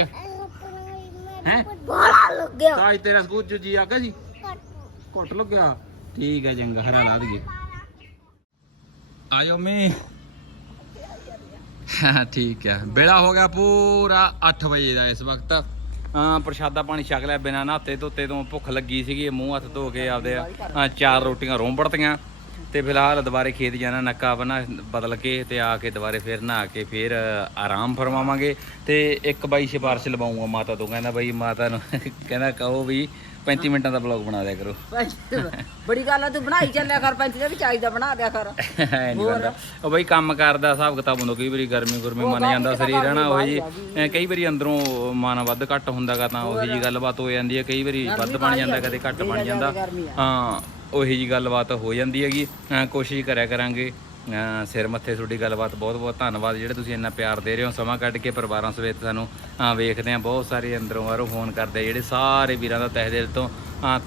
[SPEAKER 1] ਹੈਂ?
[SPEAKER 4] ਬੋਲਾ ਲੱਗ
[SPEAKER 1] ਤਾਂ ਅੱਜ ਤੇਰਾ ਸਕੂਲ ਚ ਜੀ ਆ ਗਿਆ ਸੀ? ਘੁੱਟ ਲੱਗਿਆ। ਠੀਕ ਹੈ, ਚੰਗਾ, ਹਰਾ ਲਾ ਦਈਏ। ਆਜੋ ਮੀ। ਠੀਕ ਹੈ। ਵੇਲਾ ਹੋ ਗਿਆ ਪੂਰਾ 8 ਵਜੇ ਦਾ ਇਸ ਵਕਤ। ਪ੍ਰਸ਼ਾਦਾ ਪਾਣੀ ਛਕ ਲਿਆ ਬਿਨਾਂ ਨਹਾਤੇ ਧੋਤੇ ਤੋਂ ਭੁੱਖ ਲੱਗੀ ਸੀਗੀ, ਮੂੰਹ ਹੱਥ ਧੋ ਕੇ ਆਪਦੇ ਅਹ ਚਾਰ ਰੋਟੀਆਂ ਰੋਂਬੜਤੀਆਂ ਤੇ ਫਿਲਹਾਲ ਦੁਬਾਰੇ ਖੇਤ ਜਾਣਾ ਨੱਕਾ ਬਣਾ ਬਦਲ ਕੇ ਤੇ ਆ ਕੇ ਦੁਬਾਰੇ ਫੇਰ ਨਹਾ ਕੇ ਫੇਰ ਆਰਾਮ ਫਰਮਾਵਾਂਗੇ। ਤੇ ਇੱਕ ਬਾਈ ਸਿਫਾਰਿਸ਼ ਲਵਾਉਂਗਾ ਮਾਤਾ ਤੋਂ ਕਹਿੰਦਾ ਬਾਈ ਮਾਤਾ ਨੂੰ ਕਹਿੰਦਾ ਕਹੋ ਵੀ 35 ਮਿੰਟਾਂ ਦਾ ਬਲੌਗ ਬਣਾ ਦਿਆ ਕਰੋ।
[SPEAKER 2] ਬੜੀ ਗੱਲ ਆ ਤੂੰ ਬਣਾਈ ਚੱਲਿਆ ਕਰ ਪੰਜ ਦੇ ਵੀ ਚਾਹੀਦਾ ਬਣਾ ਦਿਆ ਕਰ।
[SPEAKER 1] ਨਹੀਂ ਬੰਦਾ ਉਹ ਬਈ ਕੰਮ ਕਰਦਾ ਹਿਸਾਬ ਕਿਤਾਬ ਹੁੰਦਾ ਕਈ ਵਾਰੀ ਗਰਮੀ ਗੁਰਮੀ ਮੰਨ ਜਾਂਦਾ ਸਰੀਰ ਹੈ ਨਾ ਉਹ ਜੀ। ਕਈ ਵਾਰੀ ਅੰਦਰੋਂ ਮਨ ਵੱਧ ਘੱਟ ਹੁੰਦਾਗਾ ਤਾਂ ਉਹੀ ਜੀ ਗੱਲਬਾਤ ਹੋ ਜਾਂਦੀ ਹੈ ਕਈ ਵਾਰੀ ਵੱਧ ਬਣ ਜਾਂਦਾ ਕਦੇ ਘੱਟ ਬਣ ਜਾਂਦਾ। ਹਾਂ। ਉਹੀ ਜੀ ਗੱਲਬਾਤ ਹੋ ਜਾਂਦੀ ਹੈਗੀ। ਕੋਸ਼ਿਸ਼ ਕਰਿਆ ਕਰਾਂਗੇ। ਸਿਰ ਮੱਥੇ ਤੁਹਾਡੀ ਗੱਲਬਾਤ ਬਹੁਤ ਬਹੁਤ ਧੰਨਵਾਦ। ਜਿਹੜੇ ਤੁਸੀਂ ਇੰਨਾ ਪਿਆਰ ਦੇ ਰਹੇ ਹੋ ਸਮਾਂ ਕੱਢ ਕੇ ਪਰਿਵਾਰਾਂ ਸਮੇਤ ਸਾਨੂੰ ਵੇਖਦੇ ਆ। ਬਹੁਤ ਸਾਰੇ ਅੰਦਰੋਂ ਬਾਹਰੋਂ ਫੋਨ ਕਰਦੇ ਜਿਹੜੇ ਸਾਰੇ ਵੀਰਾਂ ਦਾ ਤਹਿ ਦਿਲ ਤੋਂ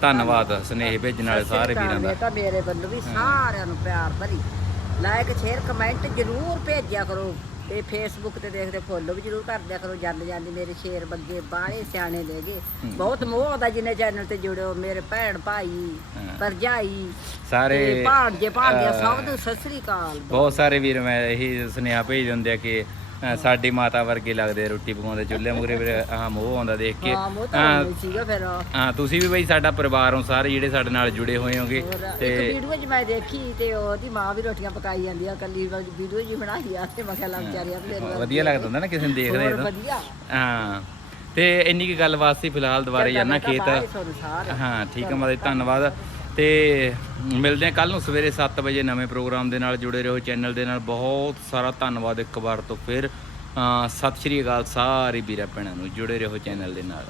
[SPEAKER 1] ਧੰਨਵਾਦ। ਸਨੇਹ ਭੇਜਣ ਵਾਲੇ ਸਾਰੇ ਵੀਰਾਂ ਦਾ।
[SPEAKER 2] ਬੇਟਾ ਮੇਰੇ ਵੱਲੋਂ ਵੀ ਸਾਰਿਆਂ ਨੂੰ ਪਿਆਰ ਭਰੀ। ਲਾਇਕ ਸ਼ੇਅਰ ਕਮੈਂਟ ਜ਼ਰੂਰ ਭੇਜਿਆ ਕਰੋ। ਤੇ ਫੇਸਬੁੱਕ ਤੇ ਦੇਖਦੇ ਫੋਲੋ ਵੀ ਜ਼ਰੂਰ ਕਰ ਦਿਆ ਕਰੋ ਜਾਂਦੇ ਜਾਂਦੇ ਮੇਰੇ ਸ਼ੇਰ ਬੱਗੇ ਬਾਹਲੇ ਸਿਆਣੇ ਲੈਗੇ ਬਹੁਤ ਮੋਹ ਆਉਂਦਾ ਜਿੰਨੇ ਚੈਨਲ ਤੇ ਜੁੜਿਓ ਮੇਰੇ ਭੈਣ ਭਾਈ ਭਰਜਾਈ
[SPEAKER 1] ਸਾਰੇ
[SPEAKER 2] ਤੇ ਭਾਣਜੇ ਭਾਣਜੇ ਸਭ ਨੂੰ ਸਤਿ ਸ੍ਰੀ ਅਕਾਲ।
[SPEAKER 1] ਬਹੁਤ ਸਾਰੇ ਵੀਰ ਮੈਂ ਇਹੀ ਸੁਨੇਹਾ ਭੇਜ ਦਿੰਦੇ ਆ ਕਿ ਸਾਡੀ ਮਾਤਾ ਵਰਗੇ ਲੱਗਦੇ ਆ ਰੋਟੀ ਪਕਾਉਂਦੇ ਚੁੱਲ੍ਹੇ ਮੂਰੇ ਵੀਰ ਆਹ ਮੋਹ ਆਉਂਦਾ ਦੇਖ ਕੇ।
[SPEAKER 2] ਹਾਂ ਮੋਹ ਤਾਂ
[SPEAKER 1] ਹਾਂ,
[SPEAKER 2] ਸੀਗਾ ਫਿਰ।
[SPEAKER 1] ਹਾਂ ਤੁਸੀਂ ਵੀ ਬਈ ਸਾਡਾ ਪਰਿਵਾਰ ਹੋ ਸਾਰੇ ਜਿਹੜੇ ਸਾਡੇ ਨਾਲ ਜੁੜੇ ਹੋਏ ਹੋਗੇ
[SPEAKER 2] ਹੋਰ ਇੱਕ
[SPEAKER 1] ਤੇ
[SPEAKER 2] ਵੀਡੀਓ 'ਚ ਮੈਂ ਦੇਖੀ ਤੇ ਉਹਦੀ ਮਾਂ ਵੀ ਰੋਟੀਆਂ ਪਕਾਈ ਜਾਂਦੀ ਆ ਕੱਲੀ ਵੀਡੀਓ ਜੀ ਬਣਾਈ ਆ ਤੇ ਮੈਂ ਕਿਹਾ ਲੱਗ ਵਿਚਾਰੀ ਆ ਮੇਰੇ ਵੱਲ
[SPEAKER 1] ਵਧੀਆ ਲੱਗਦਾ ਹੁੰਦਾ ਨਾ ਕਿਸੇ ਨੂੰ ਦੇਖਦੇ
[SPEAKER 2] ਵਧੀਆ।
[SPEAKER 1] ਹਾਂ ਤੇ ਇੰਨੀ ਕੀ ਗੱਲਬਾਤ ਸੀ ਫਿਲਹਾਲ ਦੁਬਾਰੇ ਜਾਣਾ ਖੇਤ। ਹਾਂ ਠੀਕ ਹੈ ਮਾਤਾ ਜੀ ਧੰਨਵਾਦ। ਤੇ ਮਿਲਦੇ ਆ ਕੱਲ ਨੂੰ ਸਵੇਰੇ 7 ਵਜੇ ਨਵੇਂ ਪ੍ਰੋਗਰਾਮ ਦੇ ਨਾਲ ਜੁੜੇ ਰਹੋ ਚੈਨਲ ਦੇ ਨਾਲ। ਬਹੁਤ ਸਾਰਾ ਧੰਨਵਾਦ ਇੱਕ ਵਾਰ ਤੋਂ ਫਿਰ। ਸਤਿ ਸ਼੍ਰੀ ਅਕਾਲ ਸਾਰੇ ਵੀਰਾਂ ਭੈਣਾਂ ਨੂੰ ਜੁੜੇ ਰਹੋ ਚੈਨਲ ਦੇ ਨਾਲ।